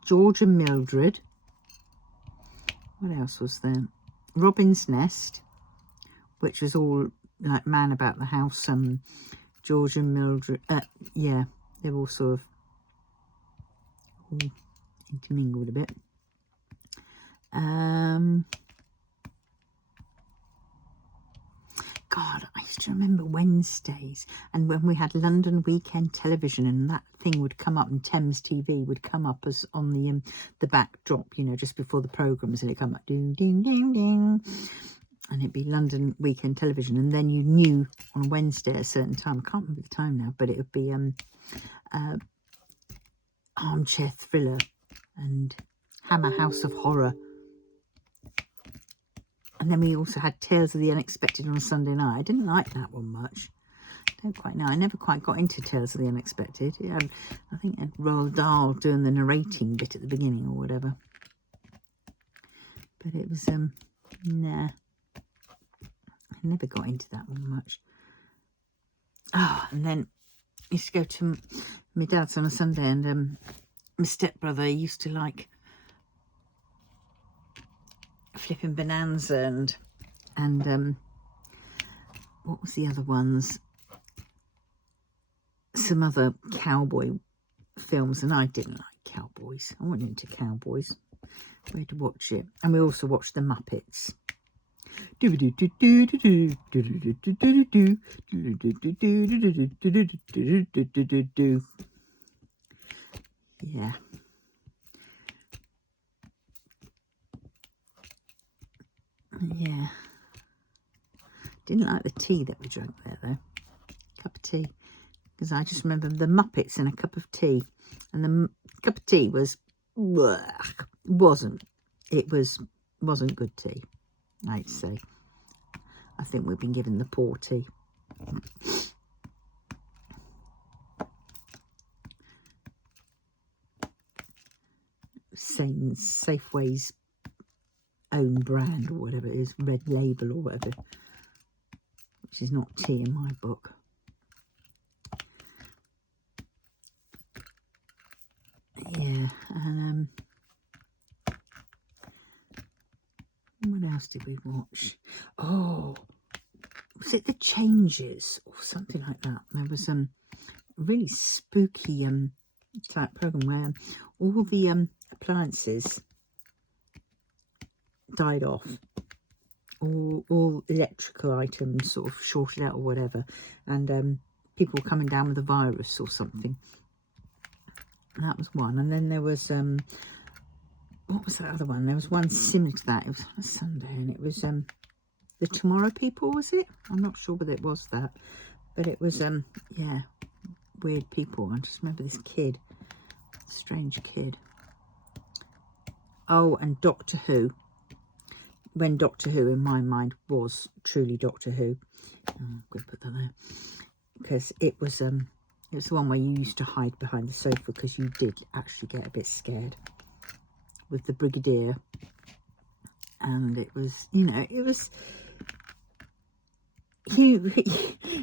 George and Mildred. What else was there? Robin's Nest, which was all like Man About the House, George and Mildred. Yeah, they were all sort of all intermingled a bit. God, I used to remember Wednesdays, and when we had London weekend television, and that thing would come up, and Thames TV would come up as on the backdrop, you know, just before the programmes, and it'd come up, ding, ding, ding, ding, and it'd be London weekend television, and then you knew on a Wednesday at a certain time, I can't remember the time now, but it would be Armchair Thriller and Hammer House of Horror. And then we also had Tales of the Unexpected on a Sunday night. I didn't like that one much. I don't quite know. I never quite got into Tales of the Unexpected. I think it had Roald Dahl doing the narrating bit at the beginning or whatever. But it was, nah. I never got into that one much. Oh, and then I used to go to my dad's on a Sunday, and my stepbrother used to like Flipping Bonanza and what was the other ones? Some other cowboy films, and I didn't like cowboys. I wasn't into cowboys. We had to watch it, and we also watched the Muppets. Yeah. Yeah. Didn't like the tea that we drank there, though. Cup of tea. Because I just remember the Muppets and a cup of tea. And the cup of tea wasn't good tea, I'd say. I think we've been given the poor tea. Safeway's own brand or whatever it is, Red Label or whatever, which is not tea in my book. Yeah, and what else did we watch? Oh, was it The Changes or something like that? There was a really spooky type program where all the appliances died off, all electrical items sort of shorted out or whatever, and people were coming down with a virus or something. And that was one. And then there was what was that other one? There was one similar to that. It was on a Sunday, and it was The Tomorrow People, was it? I'm not sure whether it was that, but it was yeah, weird people. I just remember this kid, strange kid. Oh, and Doctor Who. When Doctor Who, in my mind, was truly Doctor Who. Oh, I'm going to put that there, because it was the one where you used to hide behind the sofa, because you did actually get a bit scared with the Brigadier. And it was, you know, it was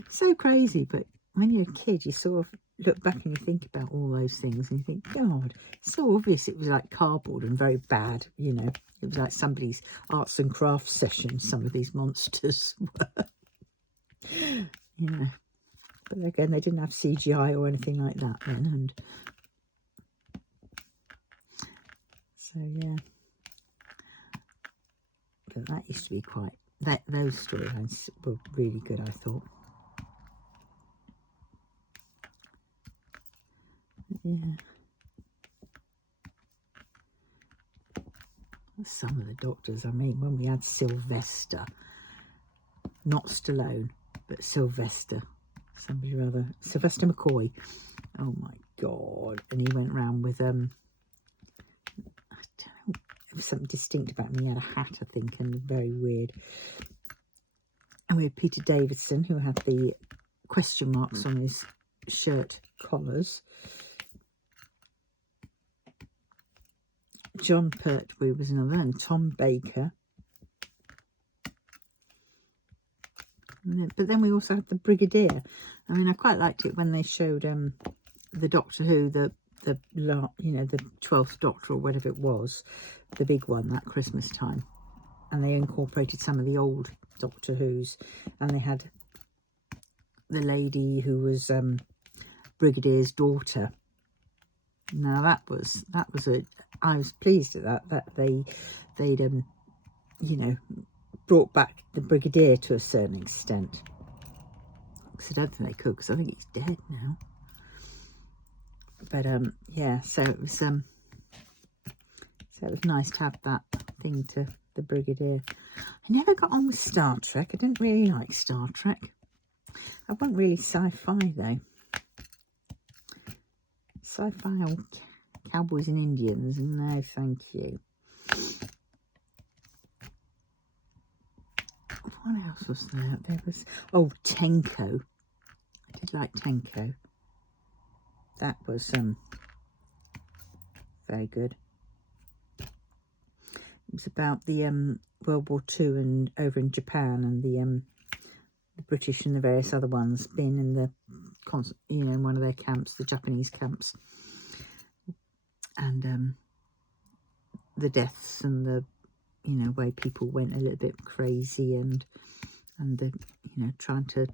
so crazy. But when you're a kid, you sort of look back and you think about all those things, and you think, God, it's so obvious it was like cardboard and very bad, you know. It was like somebody's arts and crafts session, some of these monsters were. You know. But again, they didn't have CGI or anything like that then, and so yeah. But that used to be quite, those storylines were really good, I thought. Yeah. Some of the doctors, I mean, when we had Sylvester, not Stallone, but Sylvester, somebody or other, Sylvester McCoy. Oh my God. And he went around with, I don't know, there was something distinct about him. He had a hat, I think, and very weird. And we had Peter Davidson, who had the question marks on his shirt collars. John Pertwee was another, and Tom Baker. But then we also had the Brigadier. I mean, I quite liked it when they showed the Doctor Who, the you know, the 12th Doctor or whatever it was, the big one that Christmas time, and they incorporated some of the old Doctor Who's, and they had the lady who was Brigadier's daughter. Now that was I was pleased at that they'd you know, brought back the Brigadier to a certain extent. Because I don't think they could, because I think he's dead now. But yeah, so it was nice to have that thing to the Brigadier. I never got on with Star Trek. I didn't really like Star Trek. I wasn't really sci-fi though. Sci-fi or cowboys and Indians, no thank you. What else was there? There was, oh, Tenko. I did like Tenko. That was very good. It was about the World War II and over in Japan, and the British and the various other ones being in the, you know, in one of their camps, the Japanese camps, and the deaths and the, you know, way people went a little bit crazy, and the, you know, trying to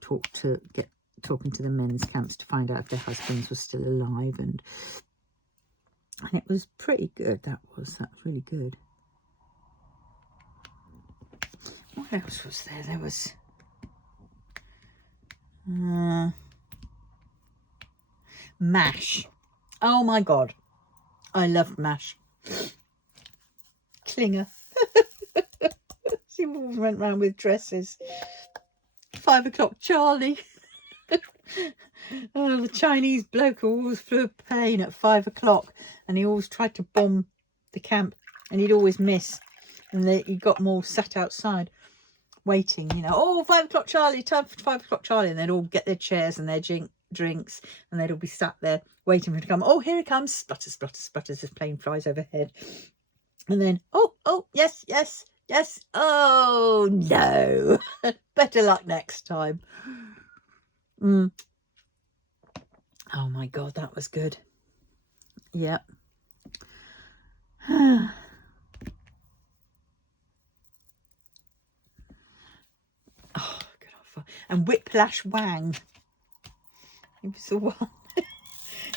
talking to the men's camps to find out if their husbands were still alive, and it was pretty good. That was really good. What else was there? There was MASH. Oh my god, I loved MASH. Klinger. She always went round with dresses. 5 o'clock Charlie. Oh, the Chinese bloke who always flew a plane at 5 o'clock, and he always tried to bomb the camp, and he'd always miss, and he got them all sat outside waiting, you know. Oh, 5 o'clock Charlie, time for 5 o'clock Charlie, and they'd all get their chairs and their drinks, and they'd all be sat there waiting for him to come. Oh, here he comes. Splutter, splutter, splutters, as plane flies overhead. And then, oh, yes, yes, yes. Oh, no. Better luck next time. Oh, my God, that was good. Yep. Oh, good. And Whiplash Wang. He was the one.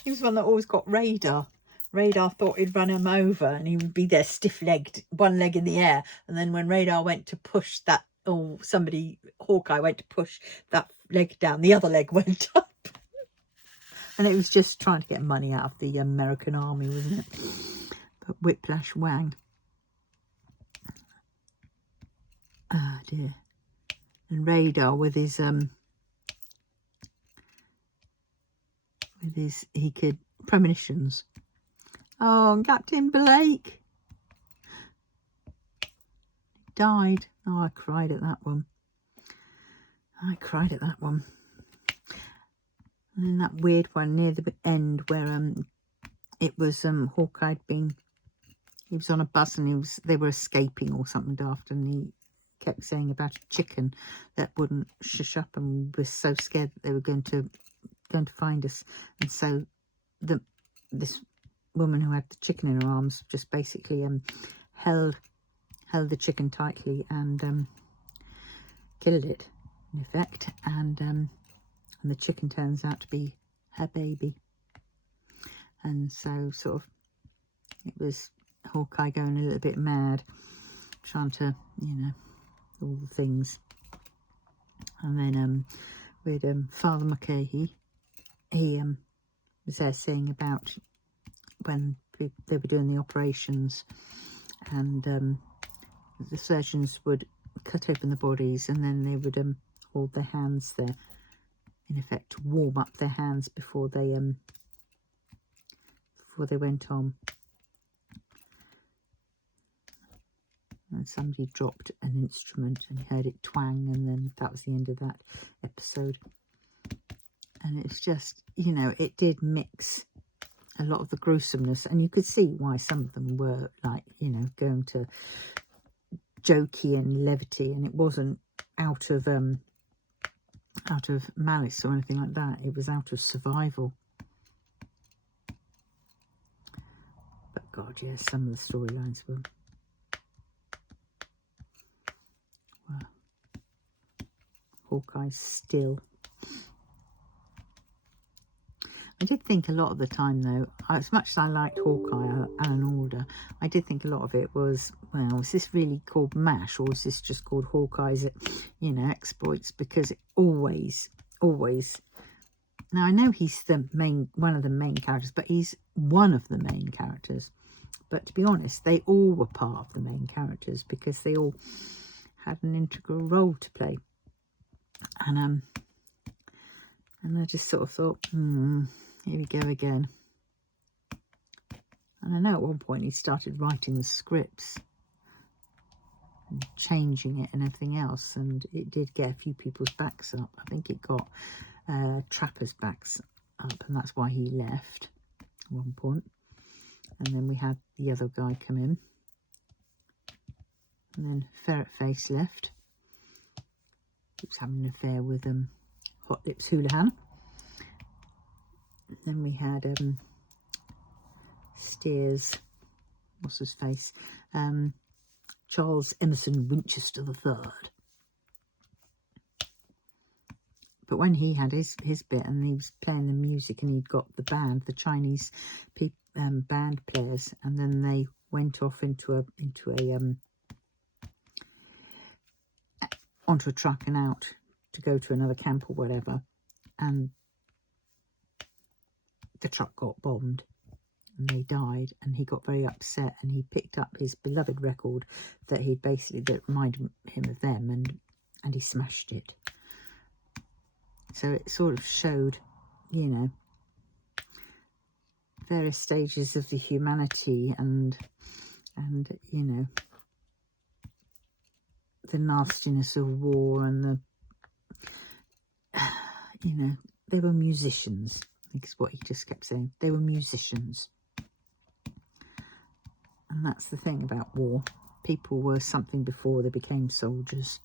He was one that always got Radar. Radar thought he'd run him over, and he would be there stiff-legged, one leg in the air. And then when Radar went to push that, or Hawkeye went to push that leg down, the other leg went up. And it was just trying to get money out of the American army, wasn't it? But Whiplash Wang. Oh dear. And Radar with his he could premonitions. Oh, and Captain Blake died. Oh, I cried at that one. And then that weird one near the end where it was Hawkeye he was on a bus, and they were escaping or something daft, and he kept saying about a chicken that wouldn't shush up, and was so scared that they were going to find us. And so this woman who had the chicken in her arms just basically held the chicken tightly and killed it in effect, and the chicken turns out to be her baby. And so sort of it was Hawkeye going a little bit mad, trying to, you know, all the things. And then with Father McCahey, he was there saying about when they were doing the operations, and the surgeons would cut open the bodies, and then they would hold their hands there, in effect, to warm up their hands before they went on. And somebody dropped an instrument, and you heard it twang, and then that was the end of that episode. And it's just, you know, it did mix a lot of the gruesomeness, and you could see why some of them were, like, you know, going to jokey and levity, and it wasn't out of malice or anything like that. It was out of survival. But God, yes, some of the storylines were, well, Hawkeye's still. I did think a lot of the time, though, as much as I liked Hawkeye, Alan Alda, I did think a lot of it was, well, is this really called MASH, or is this just called Hawkeye's, you know, exploits? Because it always, now I know he's the main, one of the main characters, but he's one of the main characters. But to be honest, they all were part of the main characters because they all had an integral role to play. And I just sort of thought, here we go again. And I know at one point he started writing the scripts and changing it and everything else, and it did get a few people's backs up. I think it got Trapper's backs up, and that's why he left at one point. And then we had the other guy come in, and then Ferret Face left. He was having an affair with Hot Lips Houlihan. Then we had Steers, what's his face, Charles Emerson Winchester III. But when he had his bit and he was playing the music and he'd got the band, the Chinese band players, and then they went off onto a truck and out to go to another camp or whatever, and the truck got bombed and they died, and he got very upset, and he picked up his beloved record that reminded him of them, and he smashed it. So it sort of showed, you know, various stages of the humanity and you know, the nastiness of war, and the, you know, they were musicians. I think is what he just kept saying. They were musicians. And that's the thing about war. People were something before they became soldiers.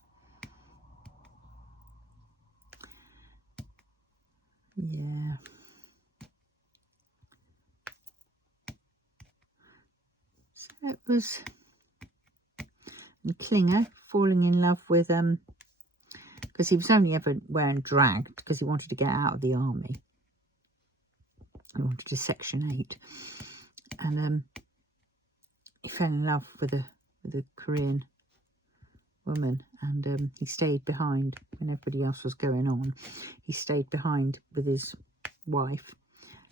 Yeah. So it was, and Klinger falling in love with, because he was only ever wearing drag because he wanted to get out of the army. He wanted to Section 8. And he fell in love with a Korean woman, and he stayed behind when everybody else was going on. He stayed behind with his wife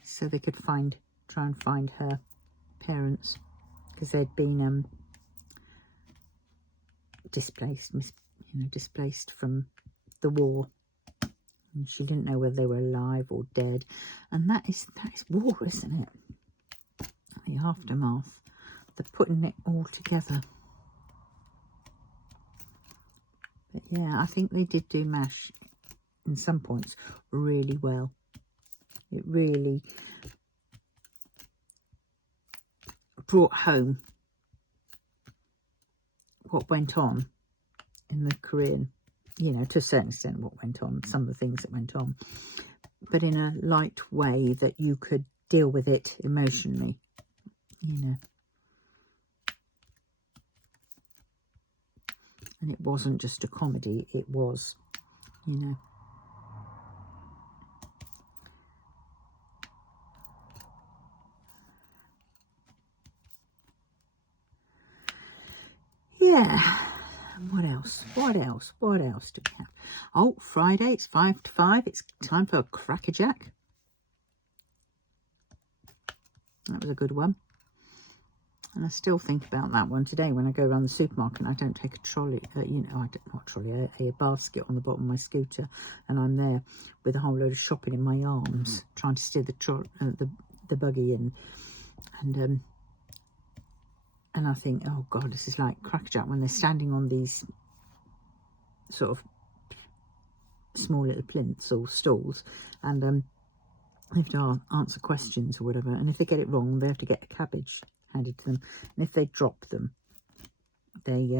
so they could try and find her parents, because they'd been displaced from the war, and she didn't know whether they were alive or dead. And that is war, isn't it? The aftermath, the putting it all together. But yeah, I think they did do MASH in some points really well. It really brought home what went on in the Korean, you know, to a certain extent what went on, some of the things that went on, but in a light way that you could deal with it emotionally, you know. And it wasn't just a comedy, it was, you know. Yeah. What else do we have? Oh, Friday, it's 5 to 5. It's time for a crackerjack. That was a good one. And I still think about that one today when I go around the supermarket and I don't take a trolley, a basket on the bottom of my scooter, and I'm there with a whole load of shopping in my arms, trying to steer the buggy in. And I think, oh God, this is like crackerjack when they're standing on these sort of small little plinths or stools, and they have to answer questions or whatever. And if they get it wrong, they have to get a cabbage handed to them. And if they drop them, they,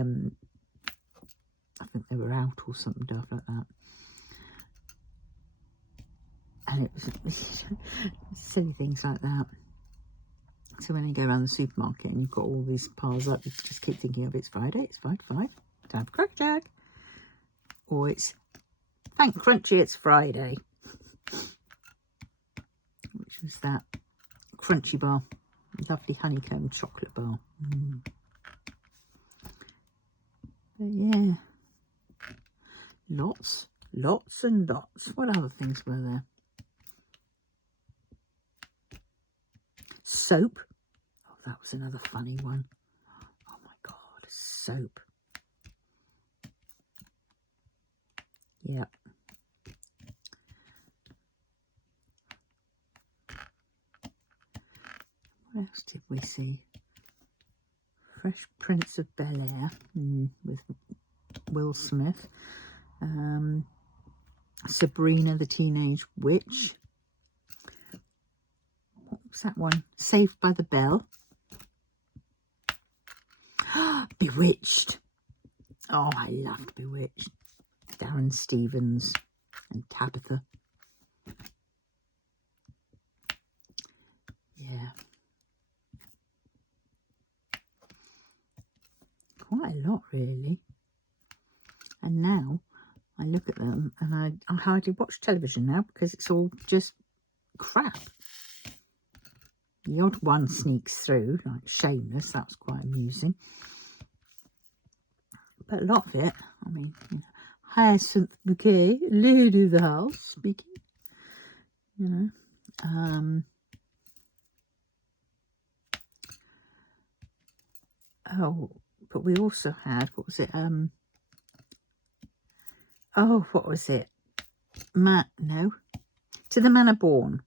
I think they were out or something daft like that. And it was silly things like that. So when you go around the supermarket and you've got all these piles up, you just keep thinking of it's Friday, it's 5 to 5, time for crackerjack. Or it's thank Crunchy, it's Friday. Which was that crunchy bar, lovely honeycomb chocolate bar. But yeah, lots and lots. What other things were there? Soap. Oh, that was another funny one. Oh my God, soap. Yeah. What else did we see? Fresh Prince of Bel-Air with Will Smith. Sabrina the Teenage Witch. What was that one? Saved by the Bell. Bewitched. Oh, I loved Bewitched. Darren Stevens and Tabitha. Yeah. Quite a lot, really. And now I look at them and I hardly watch television now because it's all just crap. The odd one sneaks through, like Shameless. That was quite amusing. But a lot of it, I mean, you know, Hyacinth Bouquet, Lady of the House speaking, you know. Oh, but we also had, what was it? Oh, what was it? No. To the Manor Born.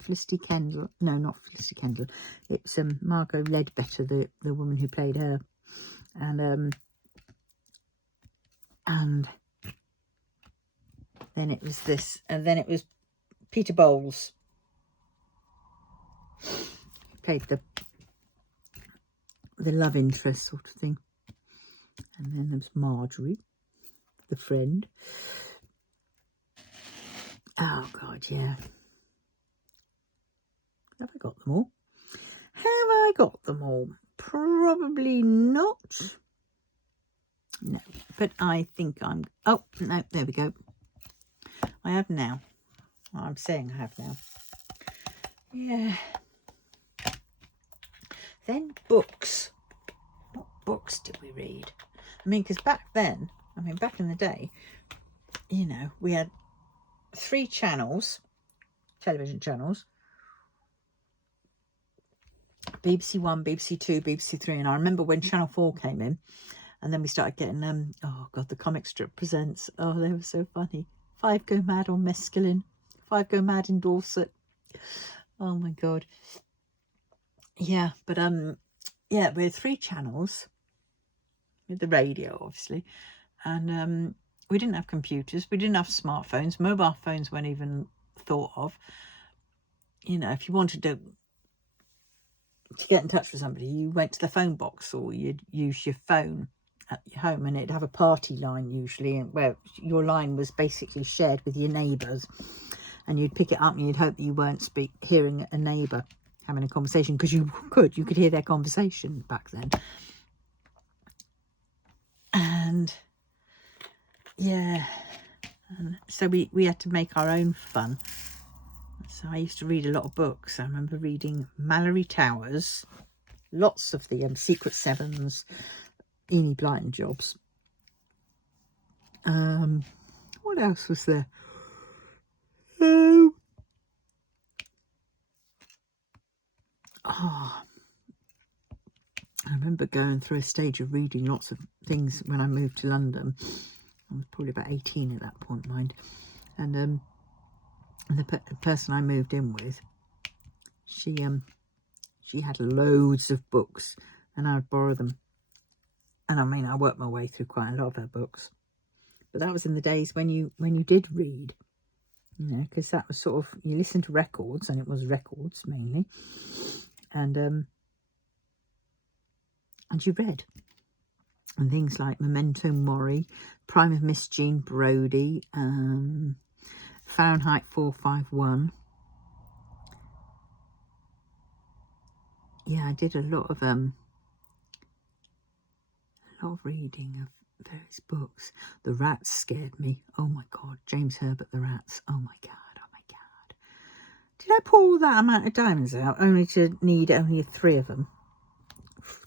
Felicity Kendall. No, not Felicity Kendall. It's Margot Ledbetter, the woman who played her. And then it was this, and then it was Peter Bowles who played the love interest sort of thing. And then there was Marjorie, the friend. Oh God, yeah. Have I got them all? Have I got them all? Probably not. No, but I think I'm... Oh, no, there we go. I have now. I'm saying I have now. Yeah. Then books. What books did we read? I mean, because back then, back in the day, you know, we had 3 channels, television channels. BBC One, BBC Two, BBC Three, and I remember when Channel 4 came in, and then we started getting oh God, the comic strip presents. Oh, they were so funny. 5 Go Mad on Mescaline, 5 Go Mad in Dorset. Oh my God. Yeah, but yeah, we had 3 channels with the radio, obviously, and we didn't have computers, we didn't have smartphones, mobile phones weren't even thought of. You know, if you wanted to get in touch with somebody, you went to the phone box, or you'd use your phone at your home, and it'd have a party line usually, where your line was basically shared with your neighbours, and you'd pick it up and you'd hope that you weren't hearing a neighbour having a conversation, because you could hear their conversation back then. And yeah, and so we had to make our own fun. So I used to read a lot of books. I remember reading Mallory Towers, lots of the Secret Sevens, Enid Blyton jobs. What else was there? Oh, I remember going through a stage of reading lots of things when I moved to London. I was probably about 18 at that point, mind. And the person I moved in with, she had loads of books, and I would borrow them. And I worked my way through quite a lot of her books. But that was in the days when you did read, you know, because that was sort of, you listened to records, and it was records mainly, and you read. And things like Memento Mori, Prime of Miss Jean Brodie, Fahrenheit 451. Yeah, I did a lot of reading of various books. The Rats scared me. Oh my God, James Herbert, The Rats. Oh my God, oh my God. Did I pour all that amount of diamonds out only to need only 3 of them?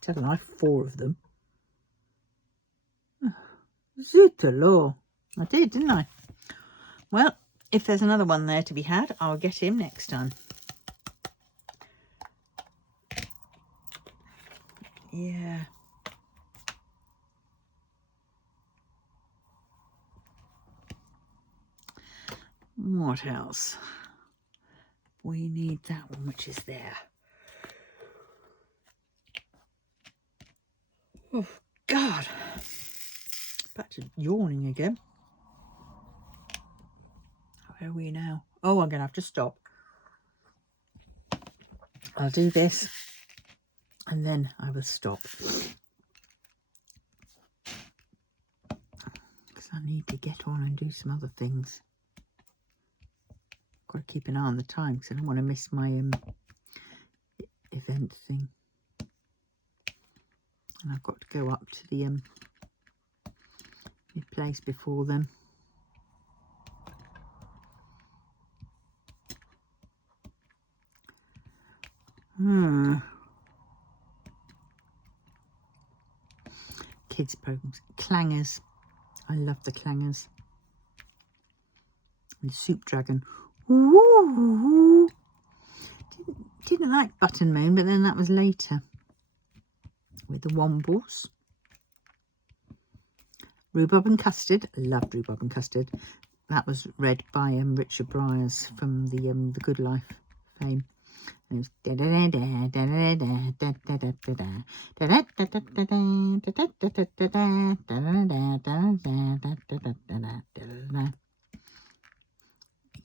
Tell them I 4 of them. Zut alors. I did, didn't I? Well, if there's another one there to be had, I'll get him next time. Yeah. What else? We need that one, which is there. Oh, God. Back to yawning again. Where are we now? Oh, I'm going to have to stop. I'll do this and then I will stop. Because I need to get on and do some other things. Got to keep an eye on the time because I don't want to miss my event thing. And I've got to go up to the place before then. Kids programs. Clangers. I love the clangers. And the soup dragon. Ooh. Didn't like Button Moon, but then that was later. With the Wombles. Rhubarb and Custard. Loved Rhubarb and Custard. That was read by Richard Briers from the Good Life fame. And it was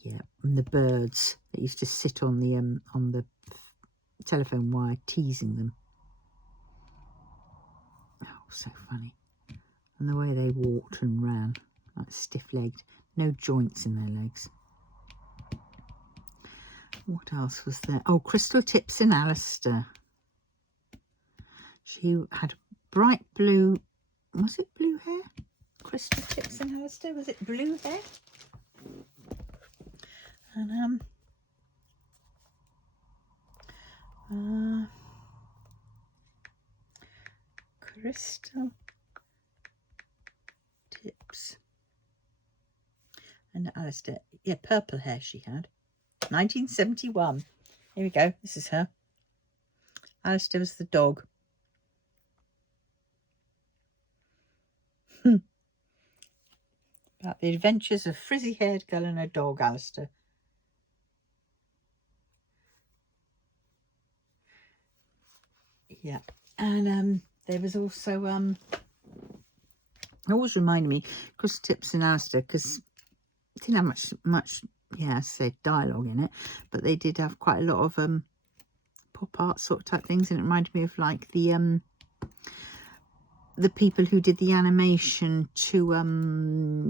yeah, and the birds that used to sit on the telephone wire teasing them. Oh, so funny. And the way they walked and ran, like stiff-legged, no joints in their legs. What else was there? Oh, Crystal Tips and Alistair. She had bright blue, was it blue hair? Crystal Tips and Alistair, was it blue hair? And Crystal Tips and Alistair. Yeah, purple hair she had. 1971. Here we go. This is her. Alistair was the dog. About the adventures of frizzy-haired girl and her dog, Alistair. Yeah, and there was also it always reminded me Crystal Tips and Alistair, because it didn't have much yeah, say dialogue in it, but they did have quite a lot of pop art sort of type things, and it reminded me of like the people who did the animation to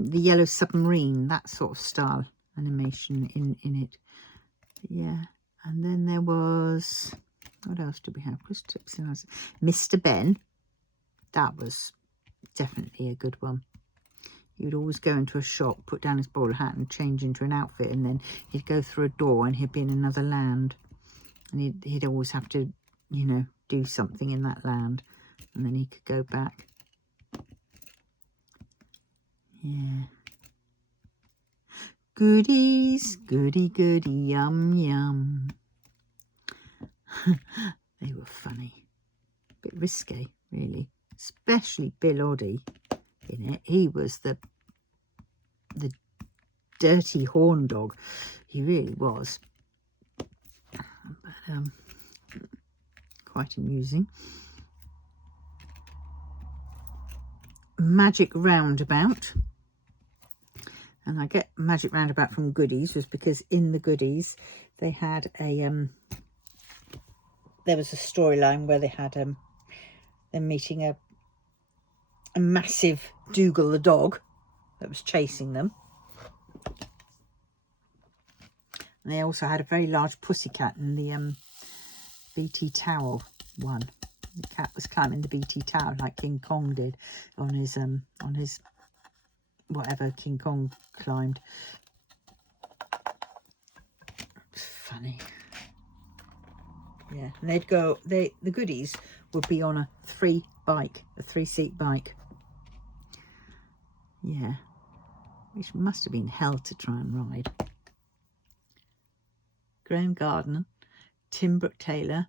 the Yellow Submarine, that sort of style animation in it. But yeah, and then there was, what else did we have? Crystal Tips and Alistair. Mr. Ben, that was definitely a good one. He would always go into a shop, put down his bowler hat and change into an outfit, and then he'd go through a door and he'd be in another land. And he'd always have to, you know, do something in that land. And then he could go back. Yeah. Goodies, goody, goody, yum, yum. They were funny. A bit risque, really. Especially Bill Oddie in it. He was the dirty horn dog. He really was. But quite amusing. Magic Roundabout. And I get Magic Roundabout from Goodies was because in the Goodies they had a there was a storyline where they had them meeting a massive Dougal the dog that was chasing them. And they also had a very large pussycat in the BT Tower one. The cat was climbing the BT Tower like King Kong did on his whatever King Kong climbed. funny. Yeah, and they'd go, the goodies would be on a three-seat bike. Yeah, which must have been hell to try and ride. Graham Gardner, Tim Brooke Taylor,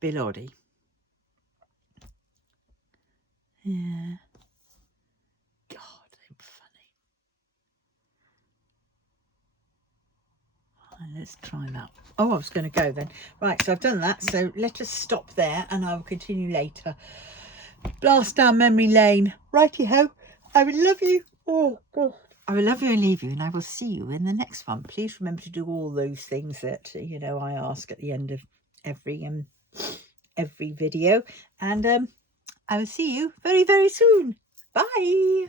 Bill Oddie. Yeah. God, they're funny. Right, let's try that. Oh, I was going to go then. Right, so I've done that. So let us stop there and I will continue later. Blast down memory lane. Righty-ho. I will love you. Oh, God. I will love you and leave you, and I will see you in the next one. Please remember to do all those things that, you know, I ask at the end of every video. And I will see you very, very soon. Bye.